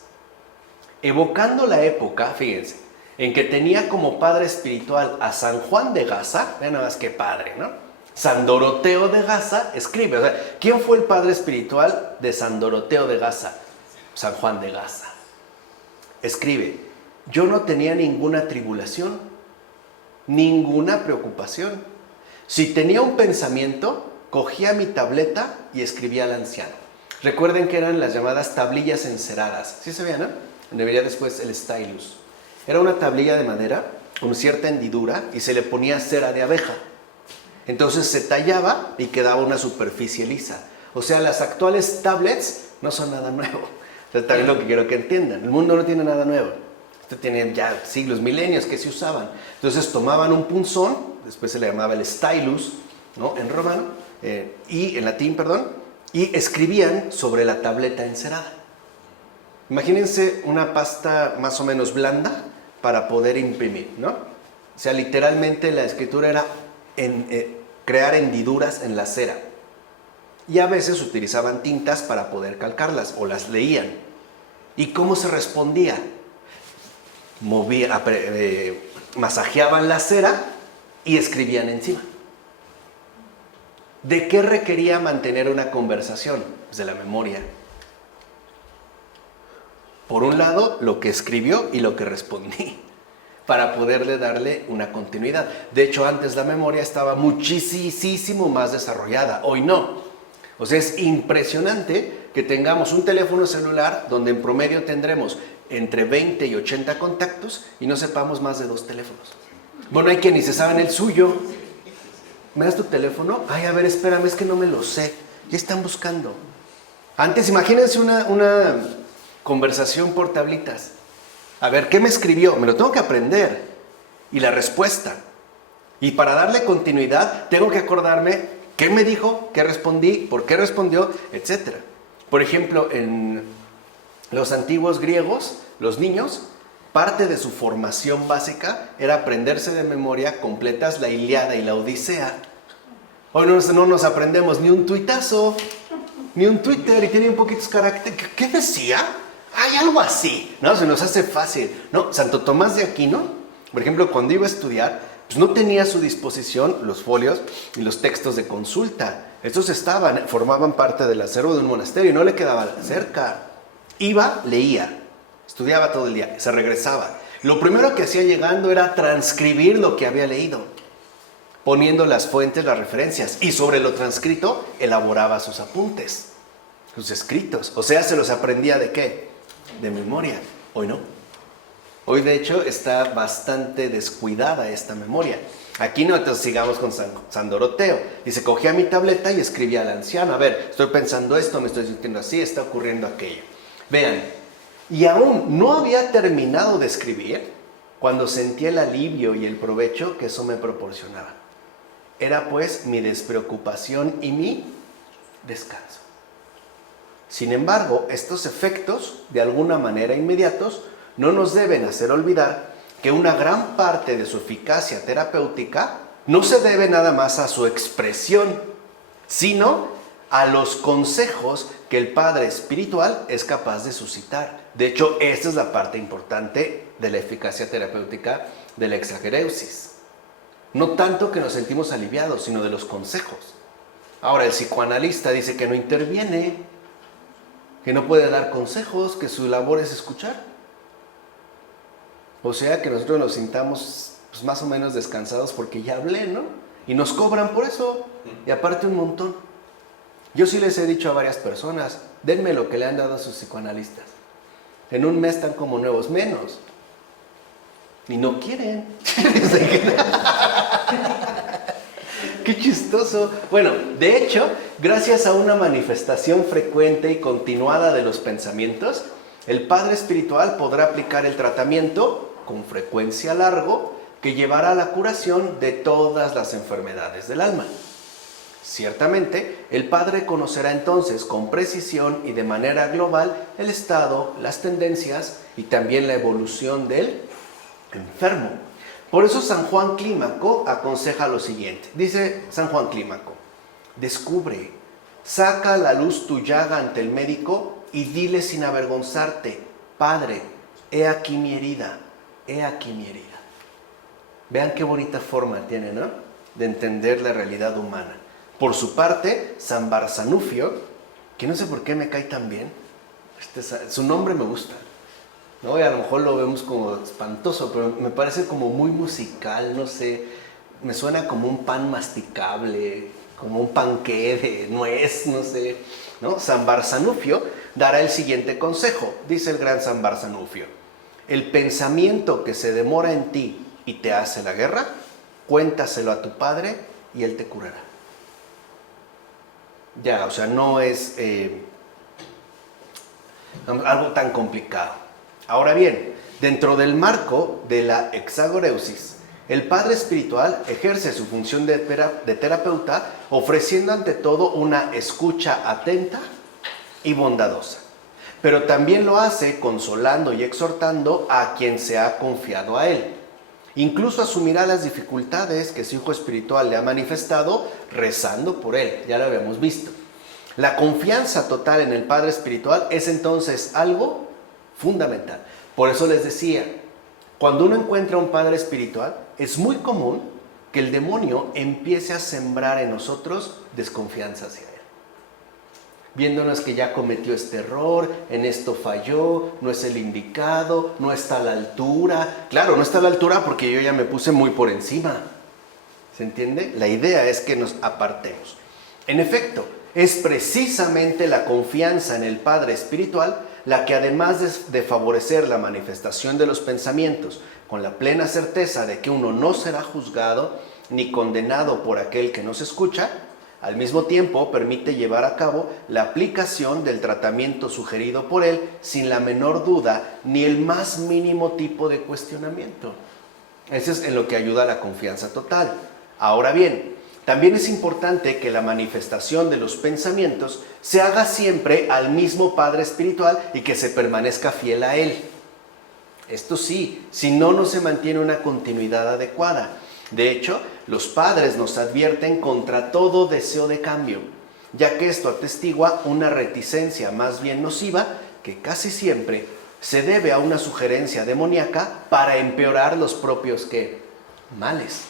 Evocando la época, fíjense, en que tenía como padre espiritual a San Juan de Gaza, vean nada más que padre, ¿no? San Doroteo de Gaza escribe, o sea, ¿quién fue el padre espiritual de San Doroteo de Gaza? San Juan de Gaza. Escribe, yo no tenía ninguna tribulación, ninguna preocupación. Si tenía un pensamiento, cogía mi tableta y escribía al anciano. Recuerden que eran las llamadas tablillas enceradas. ¿Sí se veían, no? Debería después el stylus. Era una tablilla de madera con cierta hendidura y se le ponía cera de abeja. Entonces se tallaba y quedaba una superficie lisa. O sea, las actuales tablets no son nada nuevo. O sea, también lo que quiero que entiendan. El mundo no tiene nada nuevo. Esto tiene ya siglos, milenios que se usaban. Entonces tomaban un punzón, después se le llamaba el stylus, ¿no?, en romano, y en latín, perdón, y escribían sobre la tableta encerada. Imagínense una pasta más o menos blanda para poder imprimir, ¿no? O sea, literalmente la escritura era crear hendiduras en la cera. Y a veces utilizaban tintas para poder calcarlas o las leían. ¿Y cómo se respondía? Masajeaban la cera y escribían encima. ¿De qué requería mantener una conversación? Pues de la memoria. Por un lado, lo que escribió y lo que respondí, para poderle darle una continuidad. De hecho, antes la memoria estaba muchísimo más desarrollada, hoy no. O sea, es impresionante que tengamos un teléfono celular donde en promedio tendremos entre 20 y 80 contactos y no sepamos más de 2 teléfonos. Bueno, hay quienes ni se saben el suyo. ¿Me das tu teléfono? Ay, a ver, espérame, es que no me lo sé. Ya están buscando. Antes, imagínense una conversación por tablitas. A ver, ¿qué me escribió? Me lo tengo que aprender. Y la respuesta. Y para darle continuidad, tengo que acordarme qué me dijo, qué respondí, por qué respondió, etc. Por ejemplo, en los antiguos griegos, los niños, parte de su formación básica era aprenderse de memoria completas la Ilíada y la Odisea. Hoy no nos aprendemos ni un tuitazo, ni un Twitter, y tiene un poquitos caracteres. ¿Qué decía? hay algo así, ¿no? Se nos hace fácil, ¿no? Santo Tomás de Aquino, por ejemplo, cuando iba a estudiar, pues no tenía a su disposición los folios y los textos de consulta. Estos formaban parte del acervo de un monasterio y no le quedaba cerca. Iba, leía, estudiaba todo el día, se regresaba. Lo primero que hacía llegando era transcribir lo que había leído, poniendo las fuentes, las referencias, y sobre lo transcrito elaboraba sus apuntes, sus escritos. O sea, se los aprendía ¿de qué? De memoria. Hoy no. Hoy de hecho está bastante descuidada esta memoria. Aquí nosotros sigamos con San Doroteo. Dice, cogía mi tableta y escribía al anciano. A ver, estoy pensando esto, me estoy sintiendo así, está ocurriendo aquello. Vean, y aún no había terminado de escribir cuando sentí el alivio y el provecho que eso me proporcionaba. Era pues mi despreocupación y mi descanso. Sin embargo, estos efectos, de alguna manera inmediatos, no nos deben hacer olvidar que una gran parte de su eficacia terapéutica no se debe nada más a su expresión, sino a los consejos que el Padre Espiritual es capaz de suscitar. De hecho, esta es la parte importante de la eficacia terapéutica de la exagereusis. No tanto que nos sentimos aliviados, sino de los consejos. Ahora, el psicoanalista dice que no interviene, que no puede dar consejos, que su labor es escuchar. O sea, que nosotros nos sintamos pues, más o menos descansados porque ya hablé, ¿no? Y nos cobran por eso, y aparte un montón. Yo sí les he dicho a varias personas, denme lo que le han dado a sus psicoanalistas. En un mes están como nuevos, menos. Y no quieren. ¡Qué chistoso! Bueno, de hecho, gracias a una manifestación frecuente y continuada de los pensamientos, el Padre Espiritual podrá aplicar el tratamiento, con frecuencia largo, que llevará a la curación de todas las enfermedades del alma. Ciertamente, el Padre conocerá entonces con precisión y de manera global el estado, las tendencias y también la evolución del enfermo. Por eso San Juan Clímaco aconseja lo siguiente. Dice San Juan Clímaco, descubre, saca a la luz tu llaga ante el médico y dile sin avergonzarte, Padre, he aquí mi herida, he aquí mi herida. Vean qué bonita forma tiene, ¿no? De entender la realidad humana. Por su parte, San Barzanufio, que no sé por qué me cae tan bien, su nombre me gusta, ¿no? Y a lo mejor lo vemos como espantoso, pero me parece como muy musical, no sé, me suena como un pan masticable, como un panqué de nuez, no sé, ¿no? San Barzanufio dará el siguiente consejo, dice el gran San Barzanufio: el pensamiento que se demora en ti y te hace la guerra, cuéntaselo a tu padre y él te curará. Ya, o sea, no es algo tan complicado. Ahora bien, dentro del marco de la exagoreusis, el Padre Espiritual ejerce su función de terapeuta ofreciendo ante todo una escucha atenta y bondadosa. Pero también lo hace consolando y exhortando a quien se ha confiado a él. Incluso asumirá las dificultades que su hijo espiritual le ha manifestado rezando por él, ya lo habíamos visto. La confianza total en el Padre Espiritual es entonces algo fundamental. Por eso les decía, cuando uno encuentra un Padre Espiritual, es muy común que el demonio empiece a sembrar en nosotros desconfianza hacia él. Viéndonos que ya cometió este error, en esto falló, no es el indicado, no está a la altura. Claro, no está a la altura porque yo ya me puse muy por encima. ¿Se entiende? La idea es que nos apartemos. En efecto, es precisamente la confianza en el Padre Espiritual la que, además de favorecer la manifestación de los pensamientos con la plena certeza de que uno no será juzgado ni condenado por aquel que nos escucha, al mismo tiempo permite llevar a cabo la aplicación del tratamiento sugerido por él sin la menor duda ni el más mínimo tipo de cuestionamiento. Eso es en lo que ayuda a la confianza total. Ahora bien, también es importante que la manifestación de los pensamientos se haga siempre al mismo Padre Espiritual y que se permanezca fiel a él. Esto sí, si no, no se mantiene una continuidad adecuada. De hecho, los padres nos advierten contra todo deseo de cambio, ya que esto atestigua una reticencia más bien nociva que casi siempre se debe a una sugerencia demoníaca para empeorar los propios ¿qué? Males.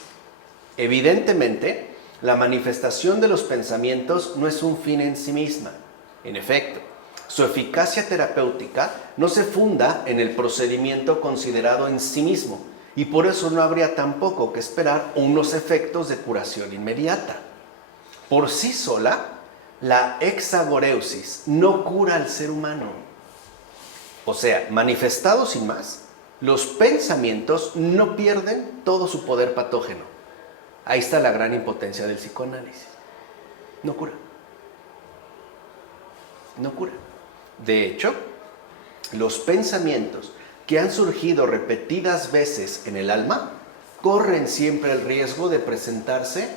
Evidentemente, la manifestación de los pensamientos no es un fin en sí misma. En efecto, su eficacia terapéutica no se funda en el procedimiento considerado en sí mismo, y por eso no habría tampoco que esperar unos efectos de curación inmediata. Por sí sola, la exagoreusis no cura al ser humano. O sea, manifestados sin más, los pensamientos no pierden todo su poder patógeno. Ahí está la gran impotencia del psicoanálisis. No cura. No cura. De hecho, los pensamientos que han surgido repetidas veces en el alma corren siempre el riesgo de presentarse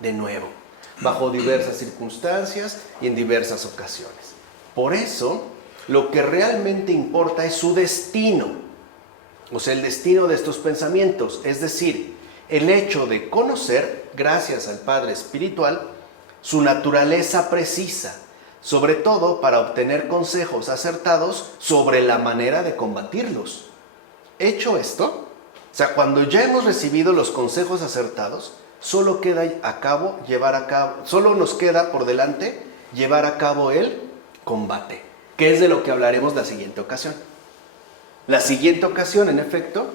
de nuevo, bajo diversas circunstancias y en diversas ocasiones. Por eso, lo que realmente importa es su destino, o sea, el destino de estos pensamientos, es decir, el hecho de conocer, gracias al Padre Espiritual, su naturaleza precisa, sobre todo para obtener consejos acertados sobre la manera de combatirlos. Hecho esto, o sea, cuando ya hemos recibido los consejos acertados, solo nos queda por delante llevar a cabo el combate, que es de lo que hablaremos la siguiente ocasión. La siguiente ocasión, en efecto,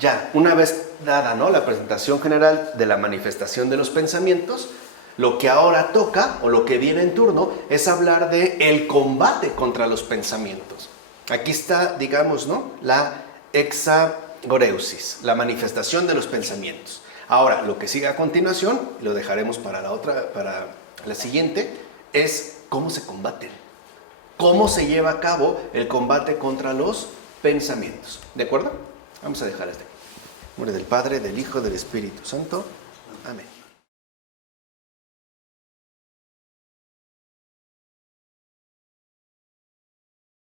ya una vez dada, ¿no?, la presentación general de la manifestación de los pensamientos, lo que ahora toca, o lo que viene en turno, es hablar de el combate contra los pensamientos. Aquí está, digamos, ¿no?, la exagoreusis, la manifestación de los pensamientos. Ahora, lo que sigue a continuación, lo dejaremos para la siguiente, es cómo se combaten. Cómo se lleva a cabo el combate contra los pensamientos. ¿De acuerdo? Vamos a dejar este. En nombre del Padre, del Hijo, del Espíritu Santo. Amén.